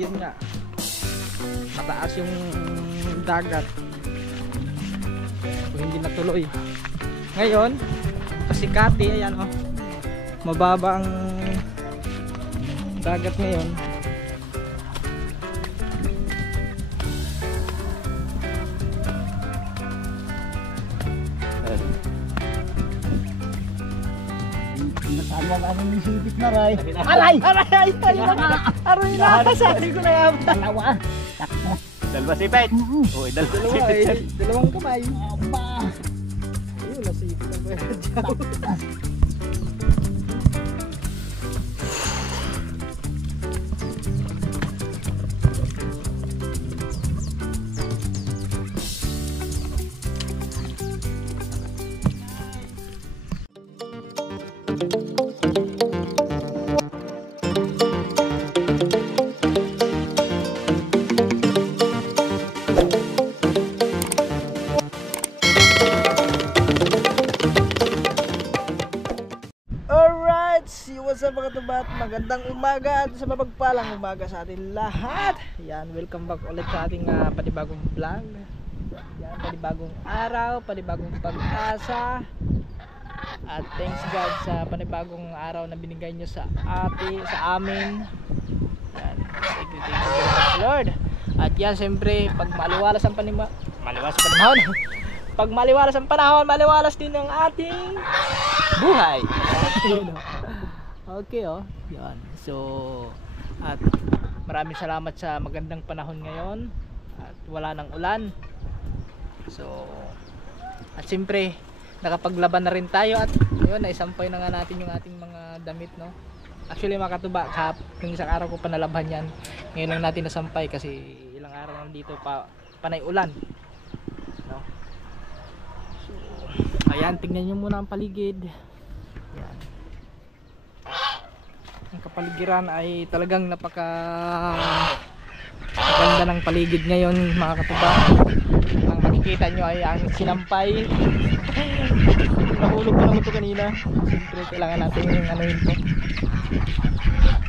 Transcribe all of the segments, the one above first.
Yun nga, mataas yung dagat kung hindi natuloy. Ngayon kasi Kati, ayan oh, mababa ang dagat ngayon. Nasama ka ng isipit na ray. Aray! Aray! Aray na! Sabi ko na yan. Dalawa. Takbo. Dalawa sipit. Uy, dalawa sipit. Dalawang kamay. Aba. Ayun, nasipit na ba yan? What's up mga tubat? Magandang umaga at sa mapagpalang umaga sa atin lahat. Yan, welcome back ulit sa ating panibagong vlog. Yan, panibagong araw, panibagong pag-asa. At thanks God sa panibagong araw na binigay nyo sa amin. Yan, thank you very much Lord. At yan, siyempre, pag maliwalas ang panahon, pag maliwalas ang panahon, maliwalas din ang ating buhay. Okay oh, yan. So, at maraming salamat sa magandang panahon ngayon at wala nang ulan. So, at siyempre nakapaglaban na rin tayo at yun, naisampay na nga natin yung ating mga damit, no. Actually mga katuba, yung isang araw ko pa nalaban yan. Ngayon lang natin nasampay kasi ilang araw lang dito pa panay ulan, no. So, ayan, tingnan nyo muna ang paligid. Yan. Ang kapaligiran ay talagang maganda ng paligid ngayon mga katuba. Ang makikita nyo ay ang sinampay. Nahulog ko naman ito kanina. Siyempre kailangan natin yung anuhin to.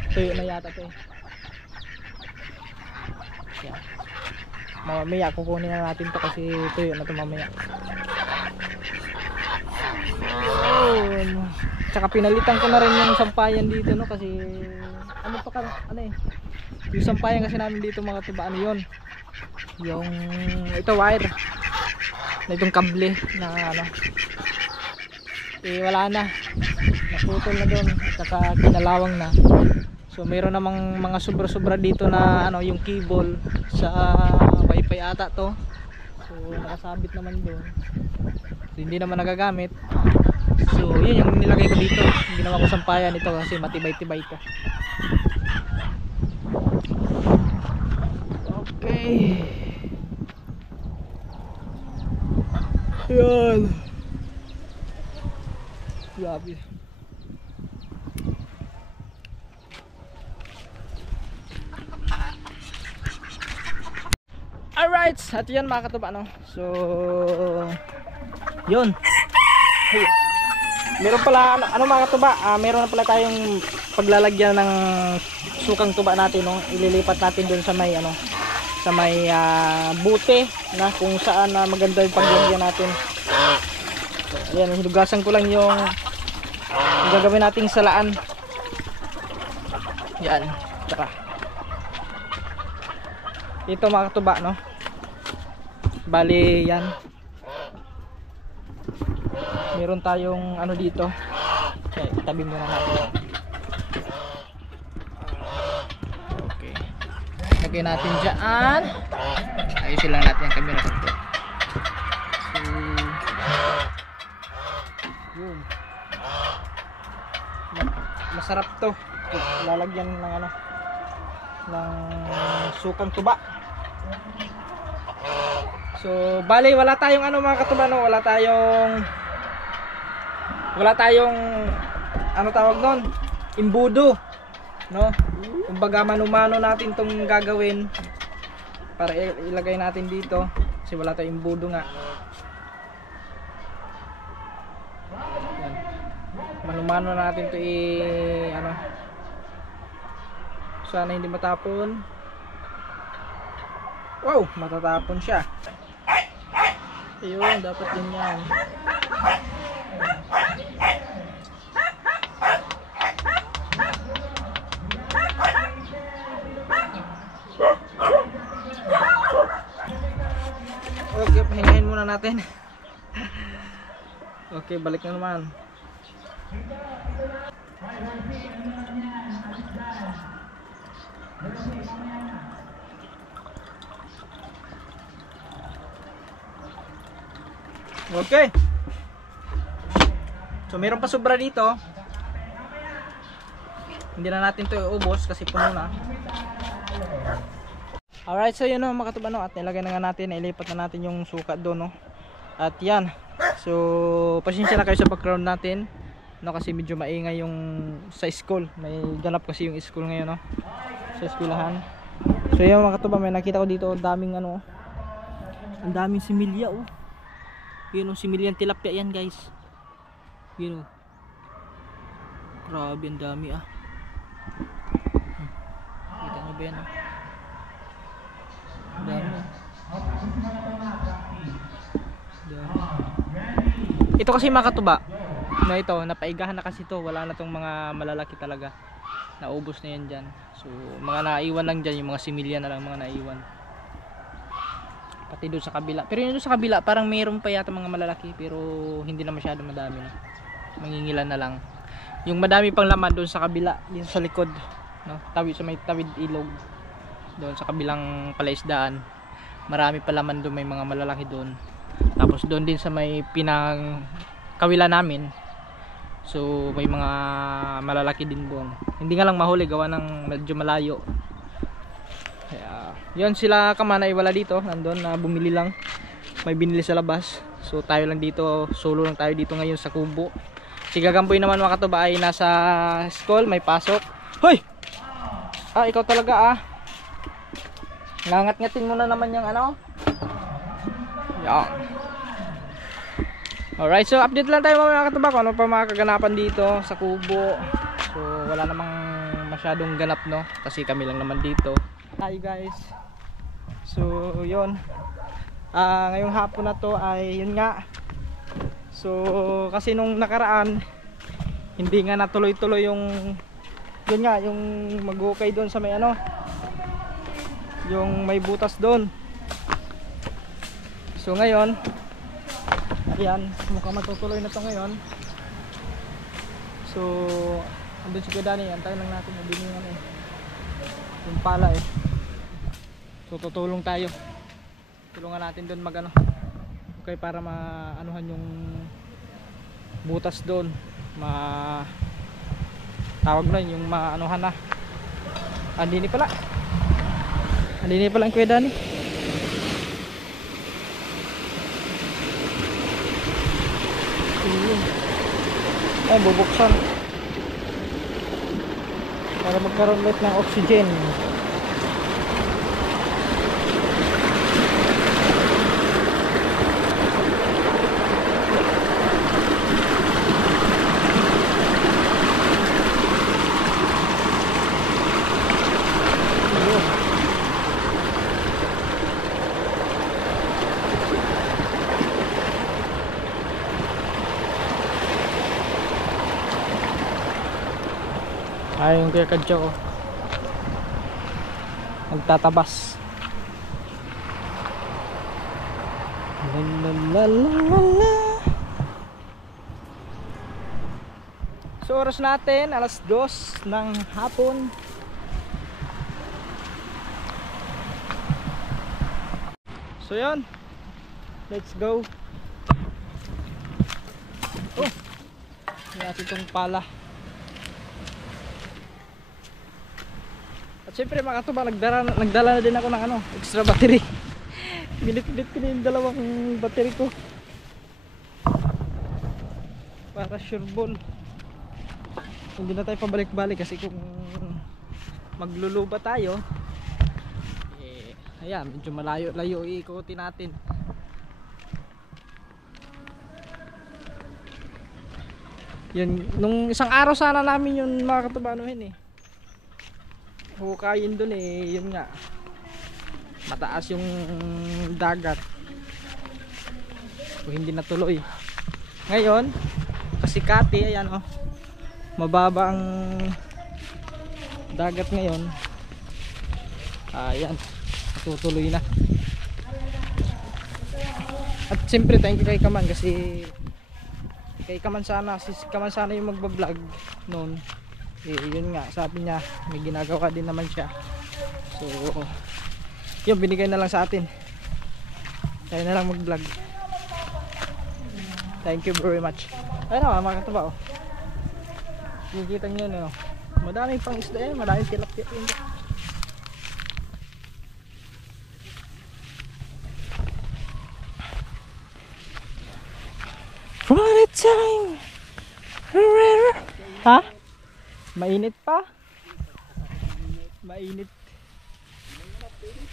Tuyo na yata ito eh. Yan. Mamaya kukunin na natin to kasi tuyo na ito mamaya. Yun. Tsaka pinalitan ko na rin yung sampayan dito, no, kasi ano eh, yung sampayan kasi namin dito mga tuba, ano yun, yung ito wire na itong kable na ano eh wala na, naputol na doon at saka kinalawang na. So mayroon namang mga sobra dito na ano, yung cable sa wifi ata to, so nakasabit naman doon, so hindi naman nagagamit. So yun yung nilagay ko dito, ginawa ko sampayan ito kasi matibay-tibay ito. Okay, yan, grabe. Alright, at yan mga katuba, no? So yun. Hey. Meron pala ano mga katuba, meron na pala tayong paglalagyan ng sukang tuba natin, no? Ililipat natin doon sa may ano, sa may bute na kung saan maganda yung paglagyan natin. So, ayan, hinugasan ko lang yung gagawin nating salaan. Yan, tsaka ito mga katuba, no? Bali yan, meron tayong ano dito. Okay, tabi muna natin. Okay, lagay natin dyan. Ayusin lang natin yung camera. So, yun, masarap to, lalagyan ng ano, ng sukang tuba. So bali wala tayong ano mga katuba, no? Wala tayong ano tawag nun, imbudo, no? Kumbaga mano-mano natin tong gagawin para ilagay natin dito kasi wala tayong imbudo nga. Yan. Mano-mano natin to ano, sana hindi matapon. Wow, matatapon siya. Ayun, dapat din yan. Okay, pahingahin muna natin. Okay, balik na naman. Okay. So meron pa sobra dito. Hindi na natin 'to iubos kasi puno na. Alright, so yun o mga katubano, at nilagay na nga natin, nailipat na natin yung sukat doon, no? At yan. So pasensya na kayo sa background natin, no, kasi medyo maingay yung sa school. May ganap kasi yung school ngayon, no? Sa eskwelahan. So yun mga katubano, may nakita ko dito, daming ano, ang daming similya, oh. Yun o, similyan tilapia yan guys. Yun o. Grabe, ang dami ah. Kita nyo ba yan ah? Ang dami ah. Ito kasi mga katuba, no, ito, napaigahan na kasi to. Wala na tong mga malalaki talaga. Naubos na yan dyan. So mga naiwan lang dyan, yung mga similya na lang mga naiwan. Pati doon sa kabila. Pero yun doon sa kabila, parang mayroon pa yata mga malalaki, pero hindi na masyado madami na. Mangingilan na lang. Yung madami pang laman doon sa kabila, dito sa likod, no? Tawid sa may tawid ilog. Doon sa kabilang palaisdaan. Marami pa laman doon, may mga malalaki doon. Tapos doon din sa may pinang kawila namin. So may mga malalaki din doon. Hindi nga lang mahuli, gawa ng medyo malayo. Kaya, yun sila kamana wala dito, nandun na bumili lang, may binili sa labas. So tayo lang dito, solo lang tayo dito ngayon sa kubo. Si Gagamboy naman mga katuba ay nasa school, may pasok. Hoy! Ah, ikaw talaga ah. Nangat-ngatin mo na naman yung ano. Yan. Alright, so update lang tayo mga katuba kung ano pa mga kaganapan dito sa kubo. So wala namang masyadong ganap, no, kasi kami lang naman dito. Hi guys. So yun, ngayong hapon na to ay yun nga. So kasi nung nakaraan hindi nga natuloy-tuloy yung yun nga, yung mag-ukay doon sa may ano, yung may butas doon. So ngayon ayan, mukhang matutuloy na to ngayon. So andun si Kuya Dani, antayin lang natin na biningan eh, yung pala eh. So tutulong tayo. Tulungan natin doon magano. Okay, para maanuhan yung butas doon. Tawag na yung maanuhan na. Andini pala. Andini pala ang Kuya Dani. Ay, bubuksan. Para magkaroon ulit ng oxygen. Ay, yung Kuya Kadyo oh, nagtatabas. Lalalala. So oras natin alas 2 ng hapon. So yun, let's go. Oh, yan itong pala. At syempre mga katuba, nagdala na din ako ng ano, extra battery. Bilit-bilit ko na yung dalawang battery ko para sure ball. Hindi na tayo pabalik-balik kasi kung magluluba tayo eh, ayan, medyo malayo-layo iikutin natin. Yun, nung isang araw sana namin yun mga katuba, anuhin eh, hukayin dun eh, yun nga, mataas yung dagat o hindi natuloy. Ngayon kasi Kati, ayan oh, mababa ang dagat ngayon. Ayan, tutuloy na. At siyempre thank you kay Kaman kasi kay Kaman sana, si Kaman sana yung magbablog noon. Yun nga, sabi niya may ginagawa din naman siya. So yun, binigay na lang sa atin. Tayo na lang mag-vlog. Thank you very much. Ayun na mga katuba oh. Kikita nyo no. Madaming pang isda yan, madaming tilapia yun. For the time forever. Ha? Mainit pa? Mainit.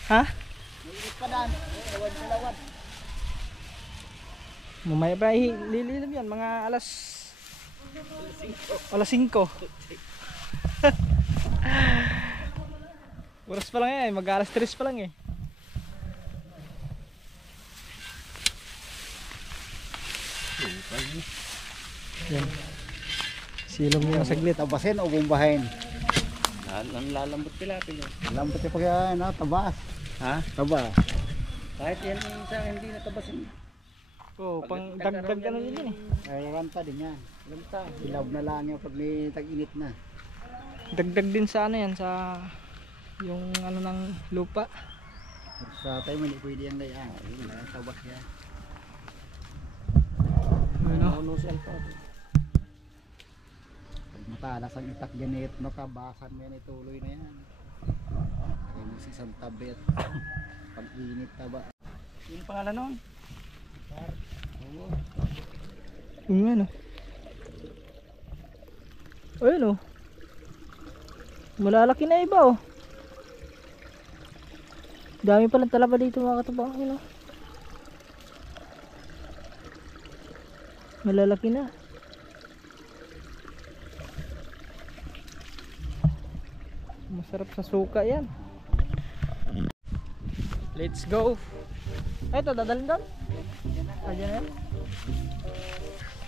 Ha? Mainit pa dan. Lawad. Mamaya pa lililim yan, mga alas 5. Oras pa lang yan, mag alas 3 pa lang eh. Yan. Silong mo yung saglit. Tabasin o bumbahin? Ang lalambot tilapia yun. Lambot yung pagka tabas. Ha? Tabas. Kahit yan sa akin hindi natabasin. Oh, pang dagdag ano yun eh. Ay, ranta din yan. Ranta. Ilab na lang yung pag may tag-init na. Dagdag din sa ano yan, sa yung ano ng lupa. Sa tayo man, pwede yan layang. Ayun, tabas yan. Ano? Pag matalas ang itak ganit, no, kabasan mo yan, ituloy na yan. Kaya mo si isang tabet. Pag-init taba. Yung pangalan nun? Yung ano. Ayun oh. Malalaki na iba oh. Dami palang talaba dito mga katubang. Ayun oh. Malalaki na. Masarap sa suka yan. Let's go. Ay, ito dadalhin doon. Ayan yan.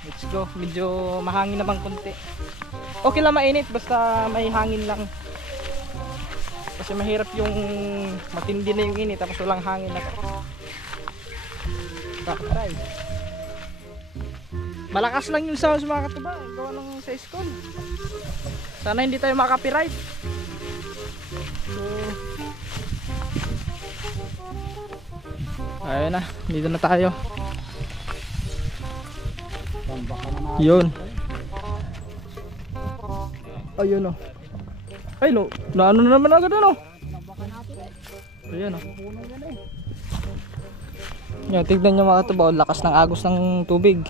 Let's go. Medyo mahangin naman konti. Okay lang mainit basta may hangin lang. Kasi mahirap yung matindi na yung init tapos walang hangin na. Takatay. Malakas lang yung sounds mga katuba. Gawa ng sa school. Sana hindi tayo makapiright. So, ayun na. Dito na tayo. Baka na natin. Yun. Ayun o. Ay no. Naano na naman agad ano. Ayun o. Yan, tignan nyo mga katuba. Lakas ng agos ng tubig.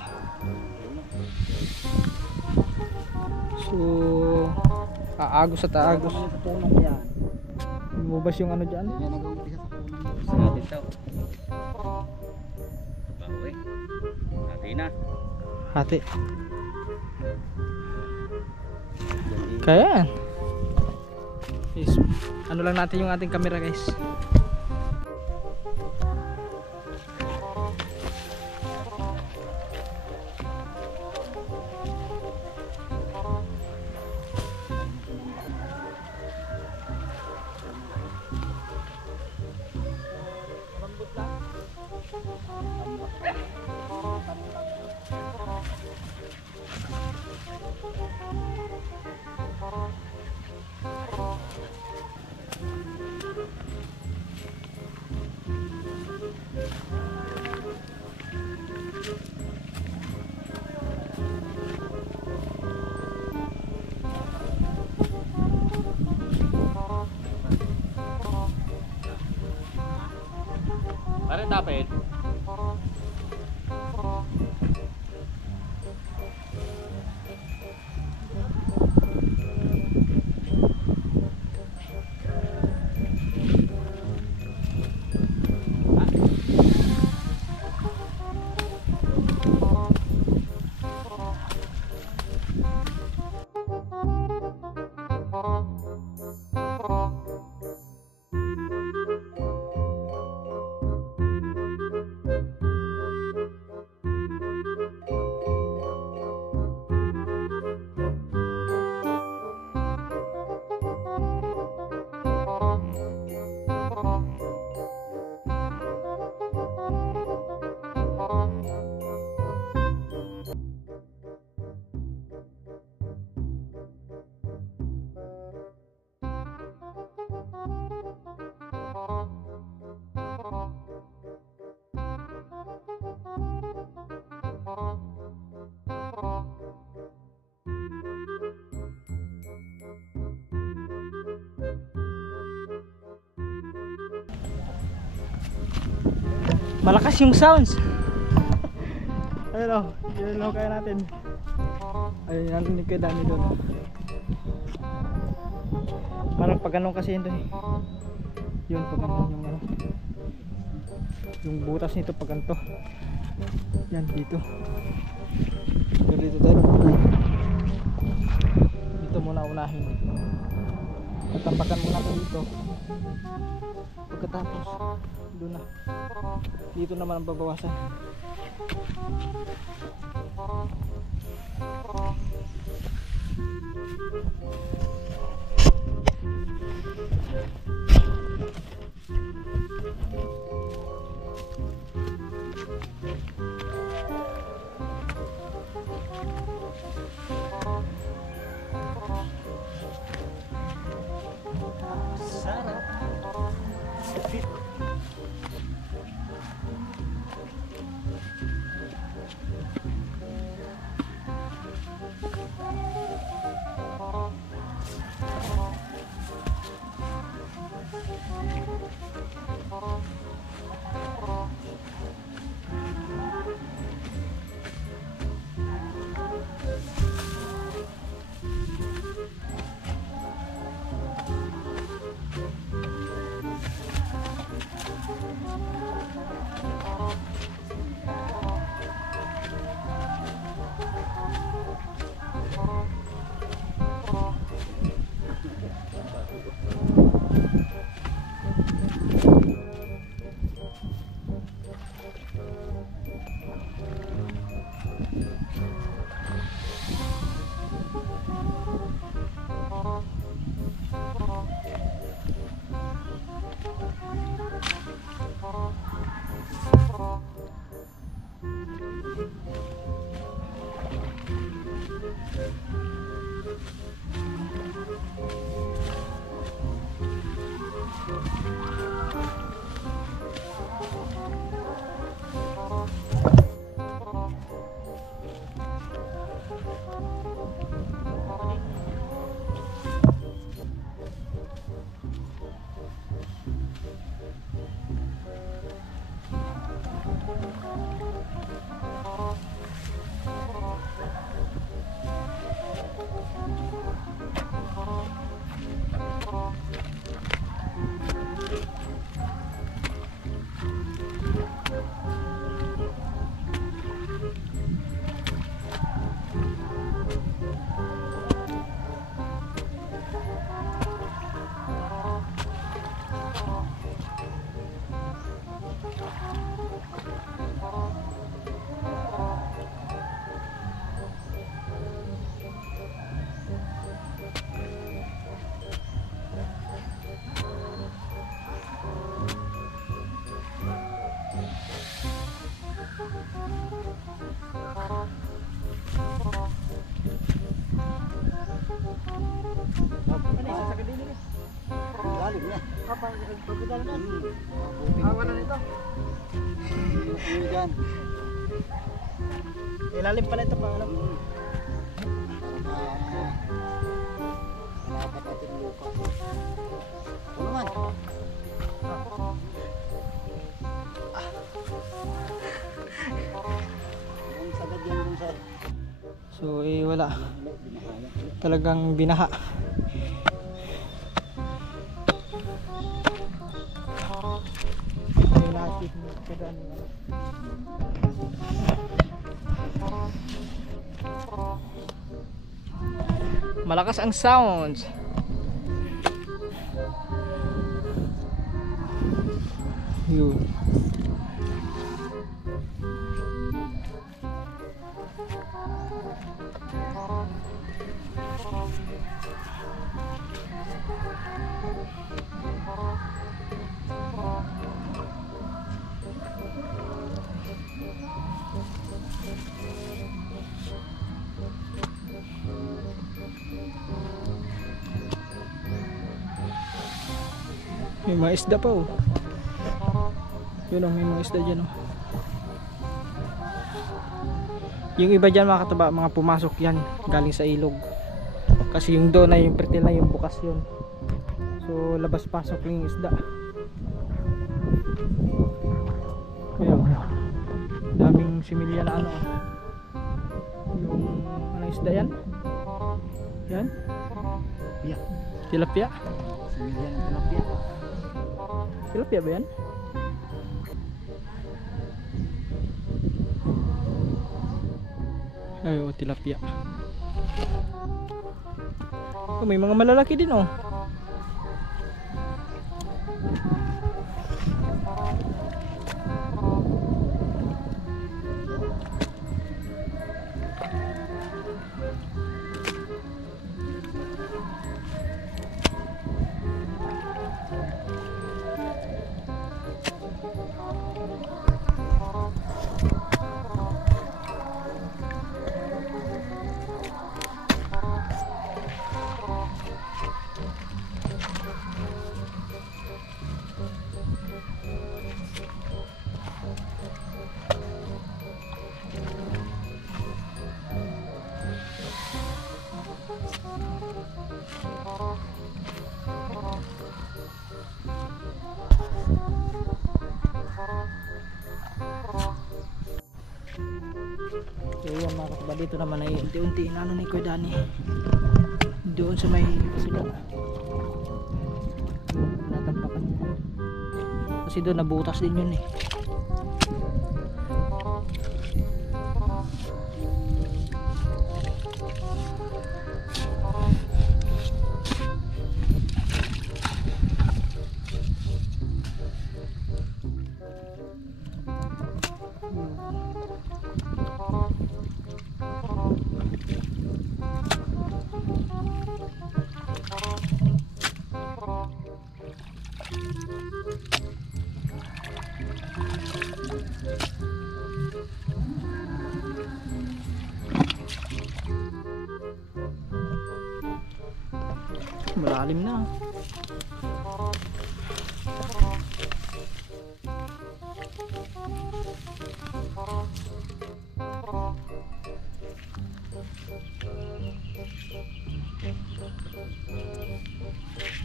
So, aagos at aagos. Sa punong yan. Bumabas yung ano dyan. Yan nag-umpisa sa punong. Gusto natin ito. Bawi. Hati na. Hati. Kaya yan. Guys, ano lang natin yung ating camera guys. Parang dapat. Malakas yung sounds. Ayun o, yun o kaya natin. Ayun, narinig ko dami doon. Parang pag ganun kasi yun doon eh. Yun pag ganun yung ano. Yung butas nito pag ganito. Yan dito. Pero dito tayo. Dito muna unahin. Tatambakan muna natin dito. Pagkatapos doon na. Dito naman ang babawasan. Sarap. Lalim niya. Wala nito. Ano dyan? Ilalim pala ito pa alam. Dapat natin lupa. Ano naman? Ang sagad yan dun sa So wala. Talagang binaha. Ayun natin. Malakas ang sounds. Yun. May mga isda pa oh. Yun oh, may mga isda dyan oh. Yung iba dyan mga kataba, mga pumasok yan galing sa ilog. Kasi yung doon na yung fertile na yung bukas yun. So labas pasok lang yung isda. Ayan. similya na ano. Yung anong isda yan? Yan? Yeah. Tilapia? Similya ng tilapia. Tilapia ba yan? Ay, oh, tilapia. Oh, may mga malalaki din oh. So yan mga kasaba, dito naman ay unti-unti inano ni Kuya Danny doon sa may kasunod natampakan niya kasi doon nabutas din yun eh. Malalim na.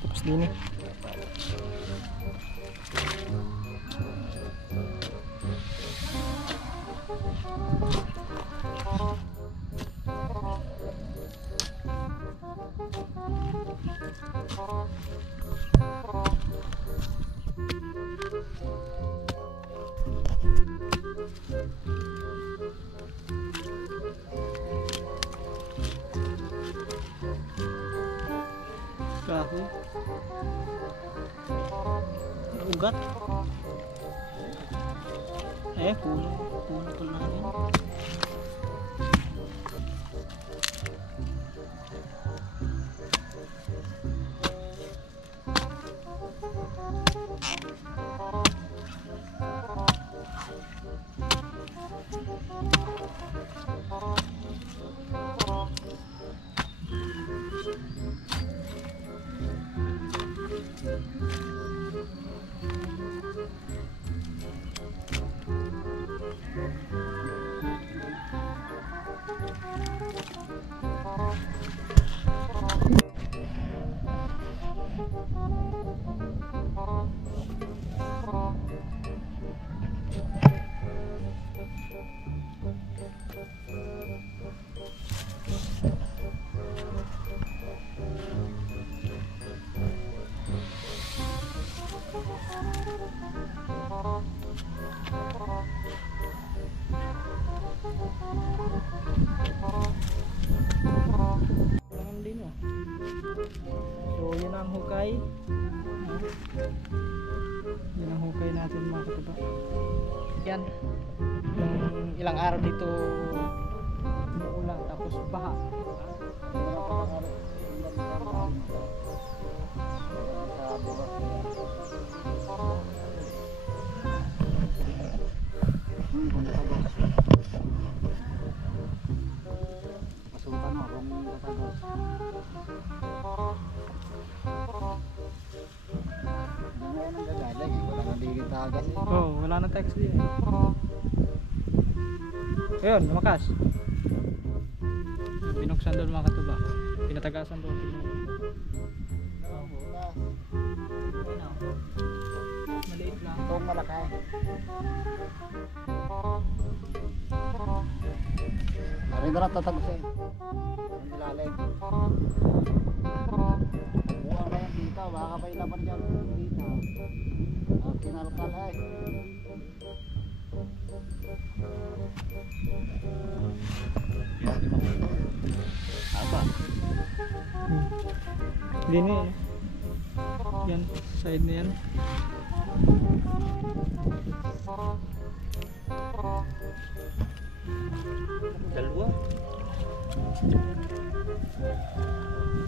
Tapos din eh. Kahoy. Ugat. Puno. Puno to na rin. So yun ang hukay. Yun ang hukay natin mga katuba. Yan. Yung ilang araw dito umuulan tapos baha. Pasukan mo kung tatagos. Ngayon ang gagalag eh. Wala nang lilitagas eh. Oh, wala nang text din. Ayun, lumakas. Binuksan doon mga katuba. Pinatagasan doon. Maliit Itong malaki. Aray na lang tatagusin. Ang ilalim. Buwang na yan dito. Baka pa ilaban dyan dito. Kinalkal ay. Haba. Hindi na eh. Yan, side na yan. Dalawa.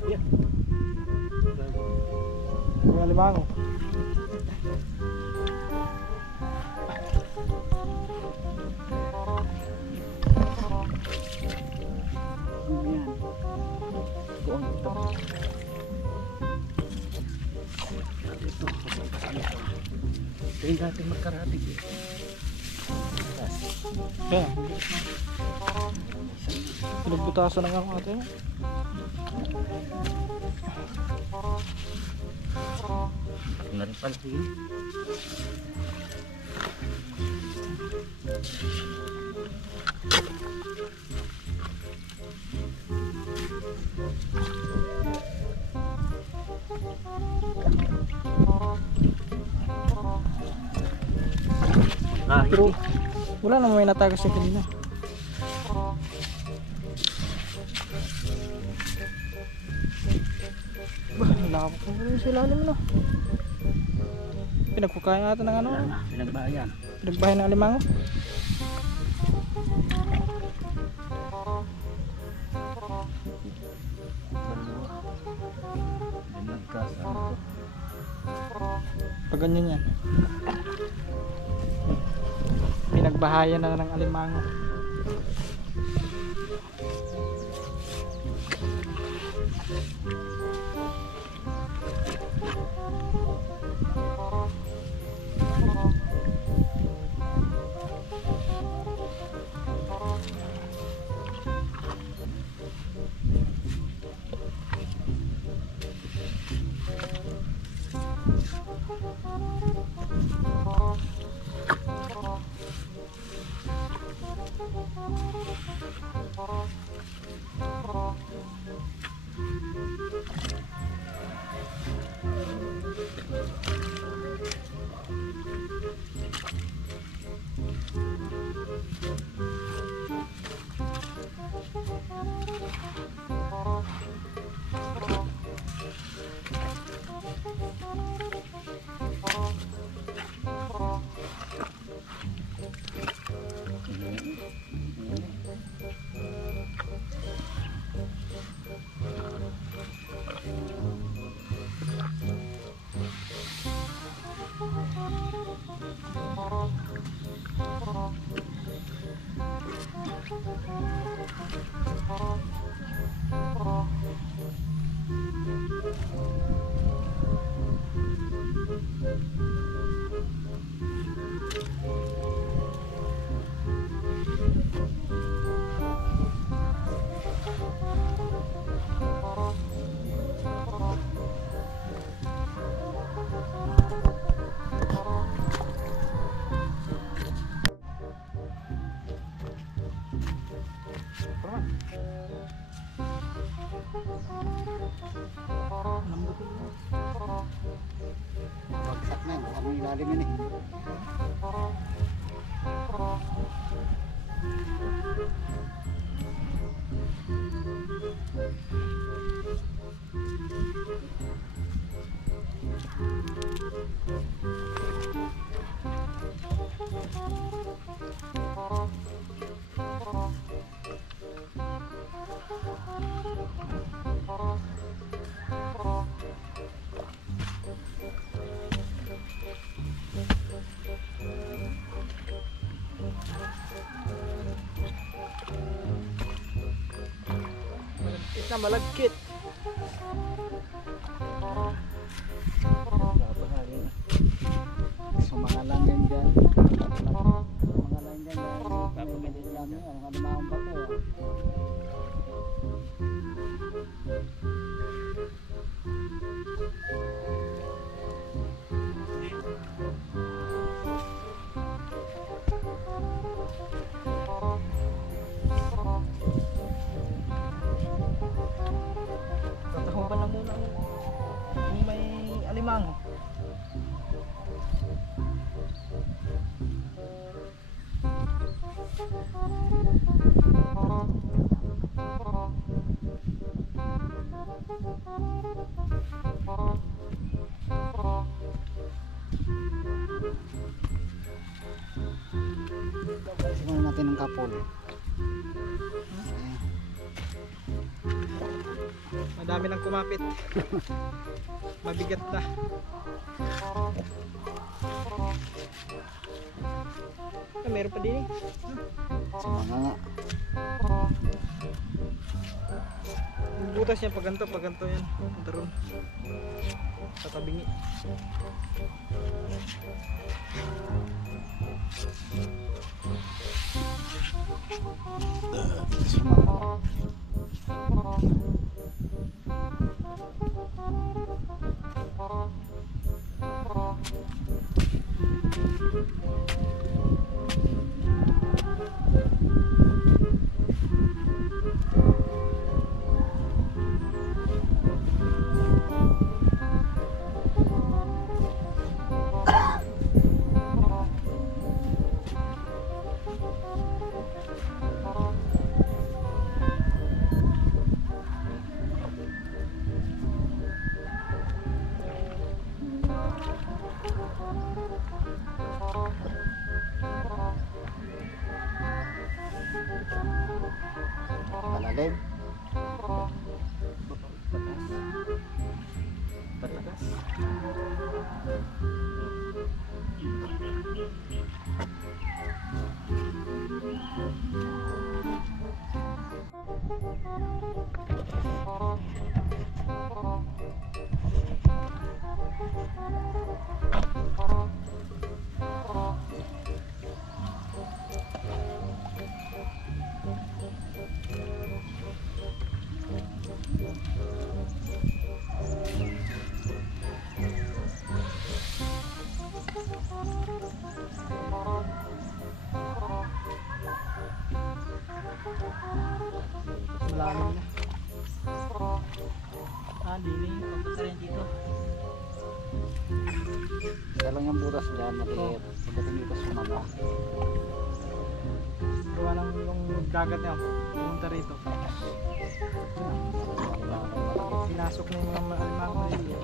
Yeah. Mga limango. Ayan. Buong ito. Ito yung dating magkarating eh. Yan. Pinagbutasan na nga ang atin. Ako na rin pala. Sige. Pero wala naman may natagas siya kanina. Bah, nalakap ko rin sa ilalim no. Pinagkukain natin ng ano. Pinagbayan. Pinagbahay ng alimango. Pag ganyan yan. Pinagbahayan na ng alimango. Wagsak na. Baka may ilalim yun eh. Malagkit na malagkit. Sumangalan yan dyan. Sumangalan yan dyan. Pumili lang yun. Ano na ang bato. Simulan natin ng kapol. Madami nang kumapit. Mabigat na. Ah, meron pa din eh. Sa mga nga. Yung butas niya pag ganito yan. Punta ron. Sa tabingi. Palalim. Patatas. Malalim na. Ah, dili. Papunta rin dito. Kaya lang yung butas dyan, maliit. Pagdating dito sumama. Gawa ng yung dagat niya. Pumunta rito. Sinasok na yung mga alimang maliliit.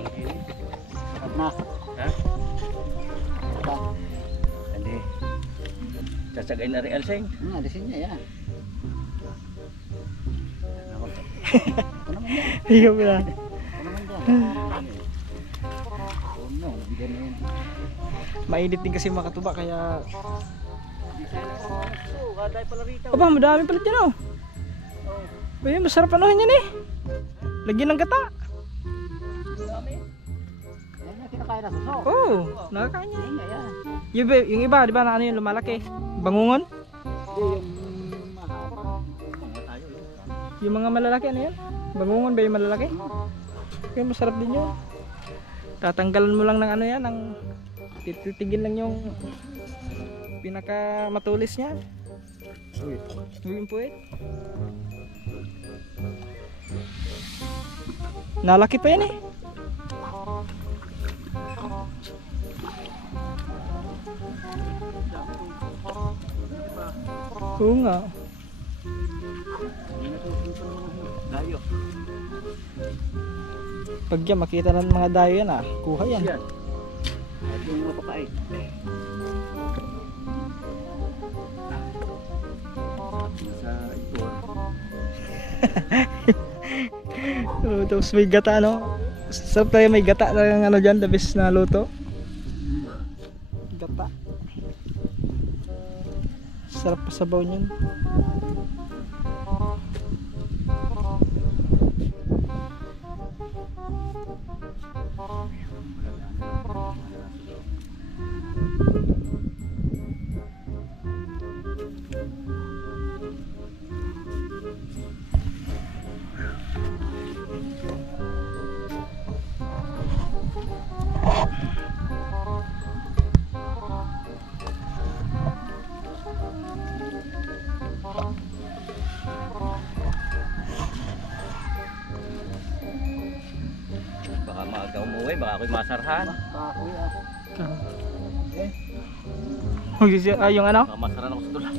Sakat na. Ha? Ito. Hindi. Sasagay na rin alseng. Alisin niya yan. Ako. Ito naman yan. Ikaw pala. Ito naman dyan. Oh no, bigyan na yun. Mainit din kasi makatuba kaya... Kaday pala rito. Aba, madami pala dyan oh. Uy, masarap anuhin yan eh. Lagyan ng gata. Yan yung kinakain na suso. Oo, oh, nakakain niya. Yan nga yan. Yung iba, di ba na ano yung lumalaki? Bangungon? Hindi yung mahaba. Mga tayo. Yung mga malalaki ano yan? Bangungon ba yung malalaki? Kaya masarap din yun. Tatanggalan mo lang ng ano yan, ng titigil lang yung pinaka matulis niya. Yung puwet. Nalaki pa yan eh. Oo nga. Dayo. Pag yan makita ng mga dayo yan ah, kuha yan. Yan. At yung mapakain. Sa ito. Tapos may gata no. Sarap tayo may gata na ano dyan, the best na luto. Gata. Sarap pa sabaw niyan. Baka maaga umuwi, baka ako'y masarhan. Kahoy ah. Yung ano? Baka masarhan ako sa tulay.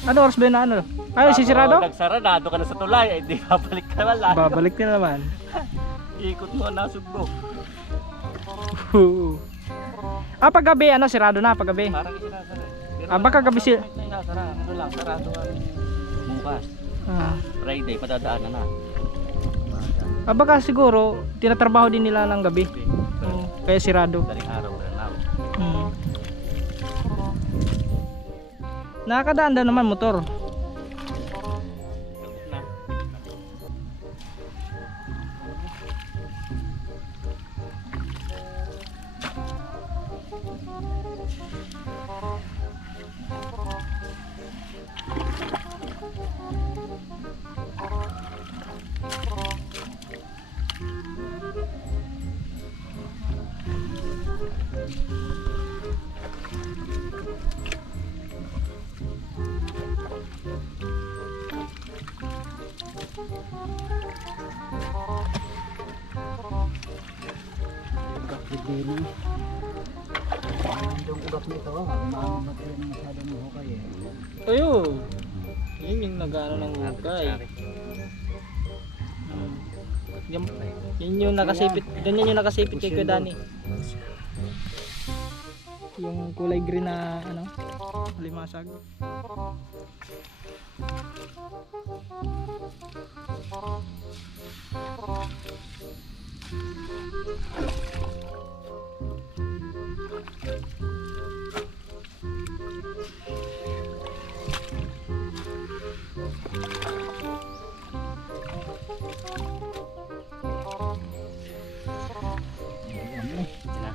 Ano oras ba yun na ano? Ay, sisirado? Nagsara, nado ka na sa tulay. Ay, di babalik ka wala. Babalik na naman. Ikot mo ang nasugbo. Pag gabi, ano, sirado na pag gabi. Parang isinasara. Pero Baka gabi sila. may isasara. Ano lang, sarado ang bukas. Friday, padadaanan na. Baka siguro, tinatrabaho din nila ng gabi. Kaya sirado. Daling araw na lang. Nakakadaan daw naman motor. Na. Hindi na. Yung ugat nito, maangat rin masyadong hukay eh. Ayun. Yun yung nag-ano ng hukay. Yun yung nakasipit. Ganyan yung nakasipit kay Kuya Dani. Yung kulay green na ano, limasag. Na.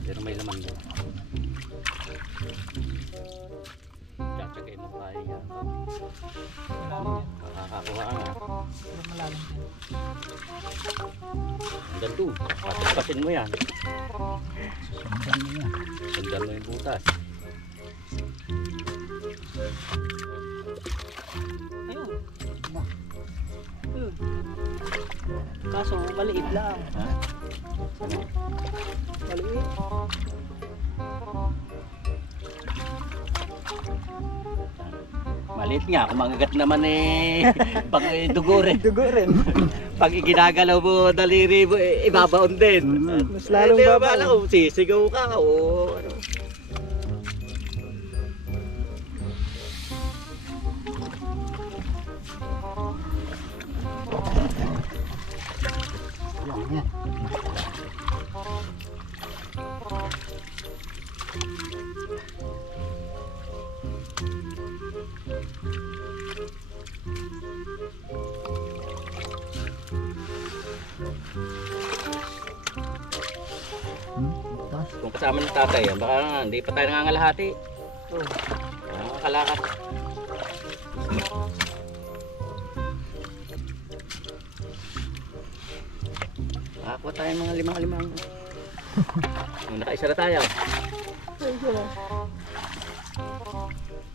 Pero may laman doon. Tsakay mo kaya yan. Makakakuha nga. Malalim. Hanggang doon. Pasin mo yan. Sundan mo yan. Sundan mo yung butas. Ayun. Ayun. Kaso maliit lang. Ha? Ano? Maliit. Maliit nga, kung mangagat naman eh, pag dugo rin. Dugo rin. Pag iginagalaw mo, daliri mo, ibabaon din. Mas lalong Hindi mo babaw. alam kung sisigaw ka o ano. Yan, yan. Butas. Kung kasama ng tatay, baka hindi pa tayo nangangalahati. Kalakot. Nakakuha tayo ng mga limang-limang. Nakaisa na tayo.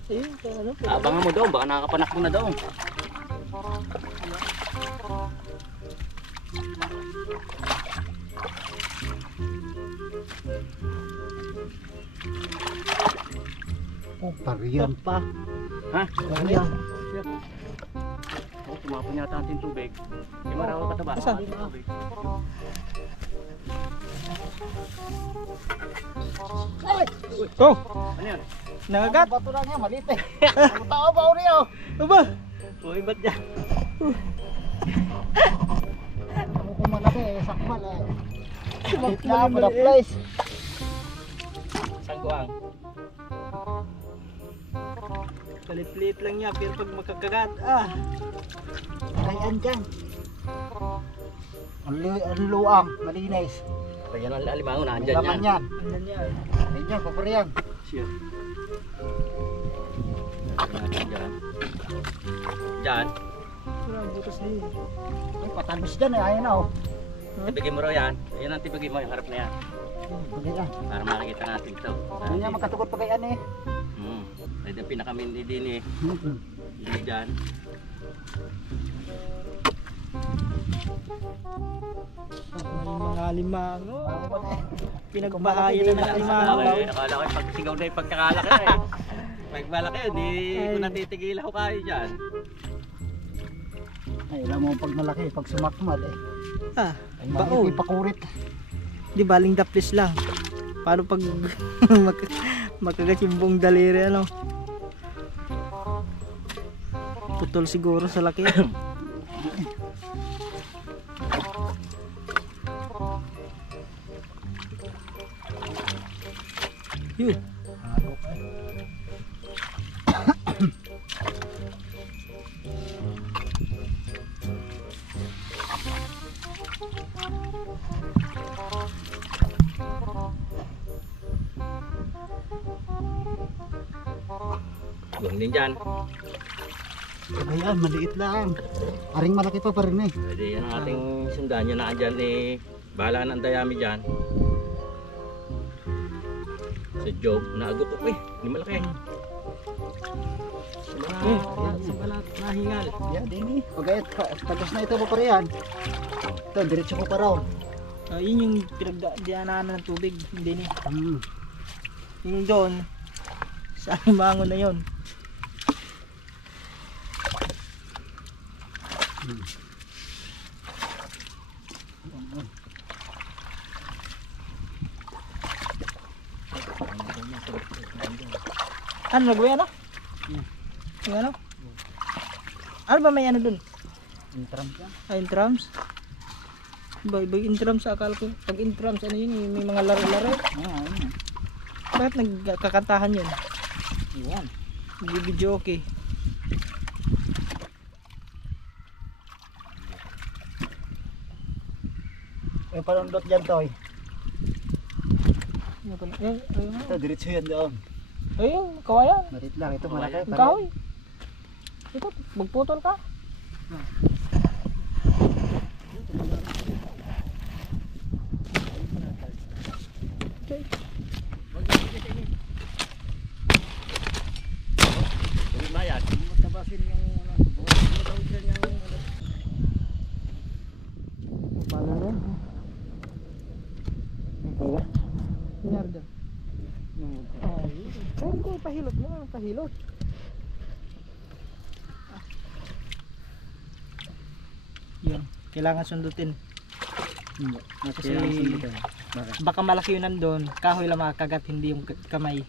Ayun, ano? Abangan mo doon, baka nakakapanak mo na doon. Oh, pariyan pa. Ha? Pariyan. Oh, tumapon yata ating tubig. Di marawa ka taba. Asan? Tubig. Oh, Ano yan? nangagat. Bato lang yan, maliit eh. Ang tao ba uli oh? Aba, Uy, ba't yan? Ako kung malaki eh, sakmal eh. Kaya mo na place. Sangguang. kalit-lit lang niya pero pag makakagat, Kayaan dyan. Ang luang, malinis. Kaya ng alimango, nandyan Laman yan. yan. Andan yan. Ayun, papariyan. Siya. Dyan. Dyan. Wala, butas din. Ay, patagos dyan eh, ayun na oh. Tibigin mo raw yan. Yan ang tibigin mo, yung harap na yan. Pwede na. Para makikita natin ito. Hindi niya magkatukot pa kayaan eh. Pwede pinakamindi din eh. Hindi dyan. May mga limango. Pinagbahayan na ng limango. Nakala ko yung pagsigaw na yung pagkakalaki na eh. Pag malaki, hindi ko natitigilan ko kayo dyan. Ay, alam mo pag malaki, pag sumakmal eh. Ah, Ay, baon. maliit pakurit. Di baling daplis lang. Paano pag makagat yung buong daliri ano? Putol siguro sa laki. Yun. Yung din dyan. Ayan, maliit lang. Aring malaki pa rin eh. Pwede yan ang ating sundan. Yan na dyan eh. Bahala ng dayami dyan. Sa job, naagupok eh. Hindi malaki. Sa balat, nahingal. Yan, din eh. Pagayat, pagkas na ito pa rin yan. Ito, diretso ko pa raw. Yun yung pinagdaanan ng tubig. Hindi ni. Yung doon, sa alimango na yun. Ano nagawin ano? Yung ano? Ano ba may ano dun? Intram ka? Ah, intrams? Iba intrams akala ko. Pag intrams ano yun? May mga laro-laro. Ayun. Bakit nagkakantahan yun? Iwan. Video okay. May palundot dyan, Toy. Ano pa na? Ayun. Ito, diretso yan doon. Ayun, kawayan. Malit lang, ito malaki. Ang kahoy. Ito, magputol ka. Okay. Ulit na yan. Tabasin yung ano. Bukod dyan yung ano. Paano nun? Wala. Nangyari dyan. Ay, sabi ko, pahilot mo. Pahilot. Yun, kailangan sundutin. Kasi baka malaki yun nandun, kahoy lang makakagat, hindi yung kamay.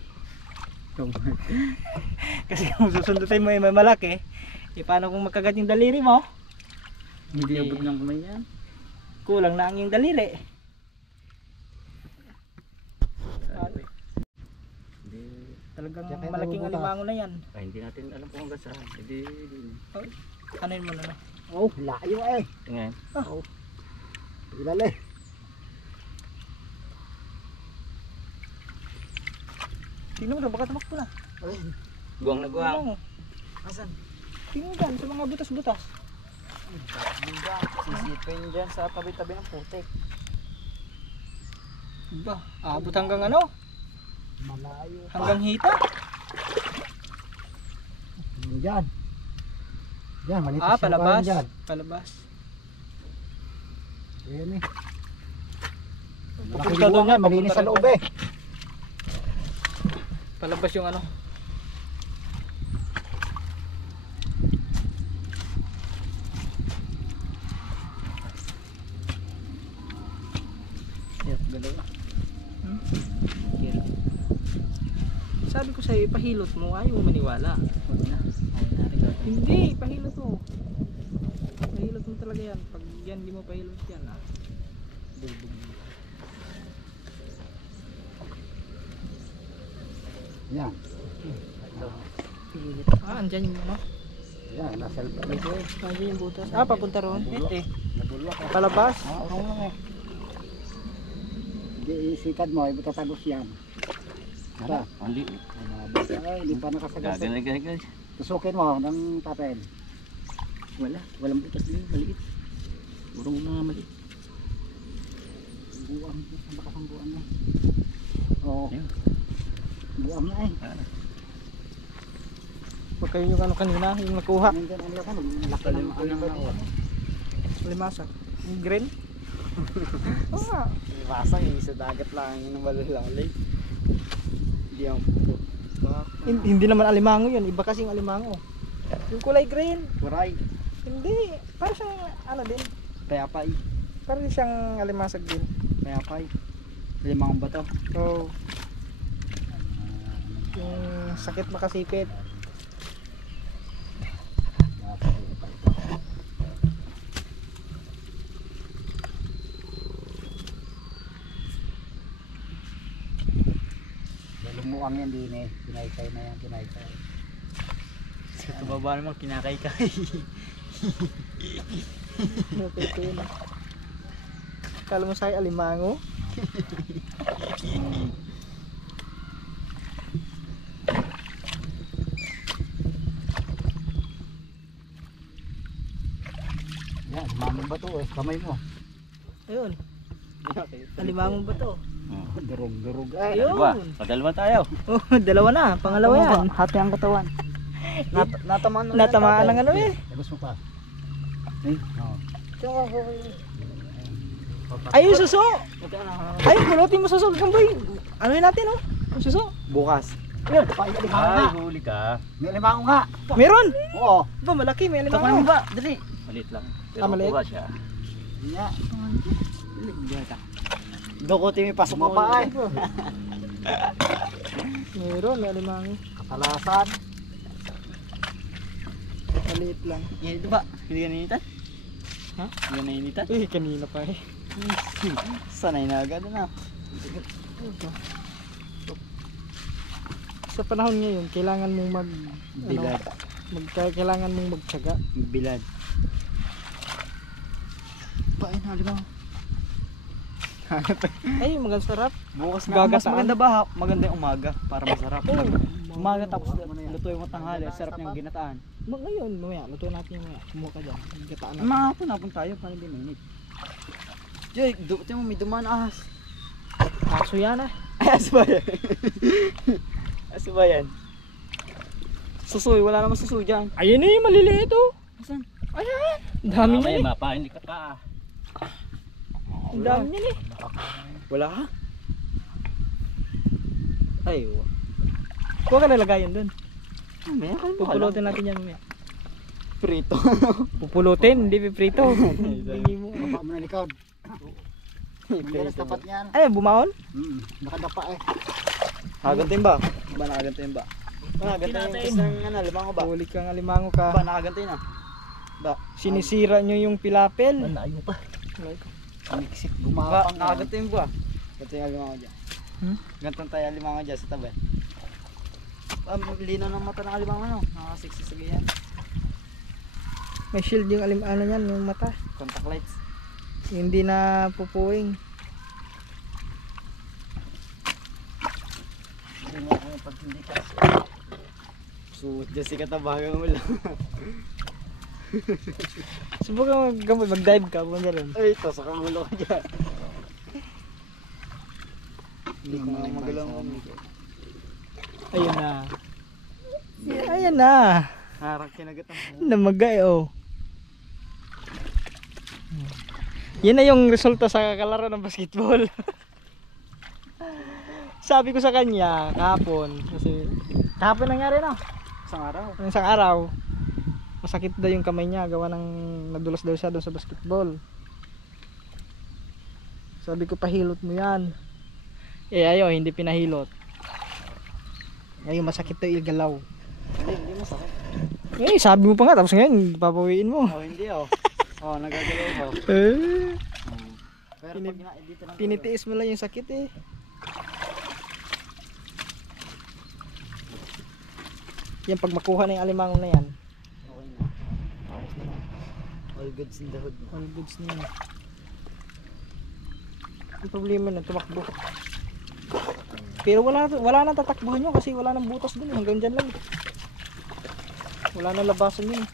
Kasi kung susundutin mo yung may malaki, paano kung magkagat yung daliri mo? Hindi abot ng kamay yan. Kulang na ang yung daliri. Talagang Tsaka yung malaking nabubutas. alimango na yan. Ay, hindi natin alam kung hanggang saan. Hindi. Ano yun mo na? Oh, layo eh. Ngayon. Ilali. Tingnan mo na, baka tumakbo na. Ay, Guwang na guwang. Alimango. asan? Tingnan mo dyan, sa mga butas-butas. Sisipin dyan sa tabi-tabi ng putik. Ba, abot hanggang ano? Malayo pa. Hanggang hita? Dyan. Dyan, manipis Ah, yung palabas. kahoy dyan. Palabas. Ayan eh. Pupunta doon yan, malinis papunta sa rin loob pa. eh. Palabas yung ano. Sabi ko sa'yo, pahilot mo, ayaw mo maniwala. Hindi, pahilot mo. Pahilot mo talaga yan. Pag yan, di mo pahilot yan. Ah. Yan. Ah, andyan yung ano. Yan, nasa dito eh. Andyan yung butas. Ah, papunta roon. Ito eh. Nabulwak eh. Palabas. Oo nga eh. Hindi, isikad mo, ibutatagos yan. Tara. Hindi. Ay, hindi pa nakasagas. Gagal. Tusukin mo ng papel. Wala. Walang butas din. Maliit. Burong na maliit. Buang, saan ba kasang buang na? Oo. Ayun. Buang na eh. Huwag kayo yung ano kanina, yung nakuha. Nandiyan ang laki, malaki ng ano. Limasak. Yung green. Oo nga. Limasak, sa dagat lang yung malalali. Hindi ang Hindi naman alimango yun, iba kasing alimango. Yung kulay green. kuray. Yung Hindi, parang siyang ano din. Payapay. Parang siyang alimasag din. Payapay. Limang bato. So, yung sakit makasipit. Lumuang yan din eh. Kinaykay na yan, kinaykay. Sa kababa naman kinakaykay. Napito yun. Kala mo sa'yo alimango? Yan, mamang bato eh. Kamay mo. Ayun, alimango ba to? Durog-durog. Ay, Ayun. Diba? Padalwa tayo. Oh, dalawa na, pangalawa yan. Hati ang katawan. Natamaan mo. Natamaan ng ano eh. Labas mo pa. Eh, oo. Ay, yung suso! Ay, pulutin mo suso. Kamboy. Ano yun natin oh? Yung suso. Bukas. Yun, limango nga. Ay, huli ka. May limango nga. Meron! Oo. Ba, malaki, may Takunin alimango. mo ba? Dali. Maliit lang. Pero maliit? buka siya. Nga. Dukuti may pasok mo pa ay. Meron, may alimango. Katalasan. Maliit lang. Yan ito ba? Hindi ka nainitan? Ha? Hindi ka nainitan? Eh, kanina pa eh. Sanay na agad na. Sa panahon ngayon, kailangan mong Bilad. kailangan mong magtiyaga. Bilad. Pain, halimang. Ay, magandang sarap. Bukas na. Mas Gagataan. maganda ba? Maganda yung umaga para masarap. Oo. Umaga tapos lutuin mo tanghali. Sarap yung ginataan. Ngayon, mamaya, lutuin natin yung mamaya. Kumuha ka dyan. Gataan natin. Mga hapon hapon tayo para hindi mainit. Jay, tingnan mo may dumaan ahas. Aso yan ah. Ay, aso ba yan? Aso ba yan? Susoy, wala naman susoy dyan. Ayun eh, maliliit oh. Asan? Ayan. Ang dami niyan eh. mapain ka pa. Ang dami niyan eh. Wala ka? Ay, Kuha ka nalagayan dun. mamaya ka Pupulutin natin yan mamaya. Prito. Pupulutin, hindi piprito. Hindi mo. Baba mo na likod. Ang tapat niyan. Ay, bumaon? Nakadapa eh. Nakagantin ba? Ba nakagantin ba? Nakagantin yung isang ano, limango ba? Huli kang alimango ka. Ba nakagantin na? Ba? Sinisira nyo yung pilapel. Malayo pa. Miksik Ba gumapang. nakagantin ba? Ganito yung limango dyan. Hmm? Ganito tayo limango dyan sa tabi. Lino ng mata ng alimango no? Nakasiksisig yan. May shield yung ano yan, yung mata. Contact lights. Hindi na pupuwing. Hindi mo kung pag hindi ka. Suot dyan si katabagan mo lang. Subukan mag-dive ka, kung gano'n. Ay, ito sa kamulo ka dyan. Hindi ko na magalang Ayun na. Ayan na. harang kinagat ang Namagay oh. Yan na yung resulta sa kalaro ng basketball. Sabi ko sa kanya kahapon, kasi kahapon nangyari na. isang araw. Isang araw. Masakit daw yung kamay niya, gawa ng nadulas daw siya doon sa basketball. Sabi ko pahilot mo yan. Eh ayo, hindi pinahilot. Ngayon masakit daw igalaw. Hindi masakit. Eh sabi mo pa nga, tapos ngayon papawiin mo. Oh, hindi oh. Oh, nagagalaw oh. Pero pag dito lang Tinitiis mo lang yung sakit eh. Yan pag makuha na yung alimango na yan. okay na. All goods in the hood. All goods na yan. Ang problema na tumakbo. Pero wala nang tatakbuhan nyo kasi wala nang butas dun. Hanggang dyan lang. Wala nang labasan yun.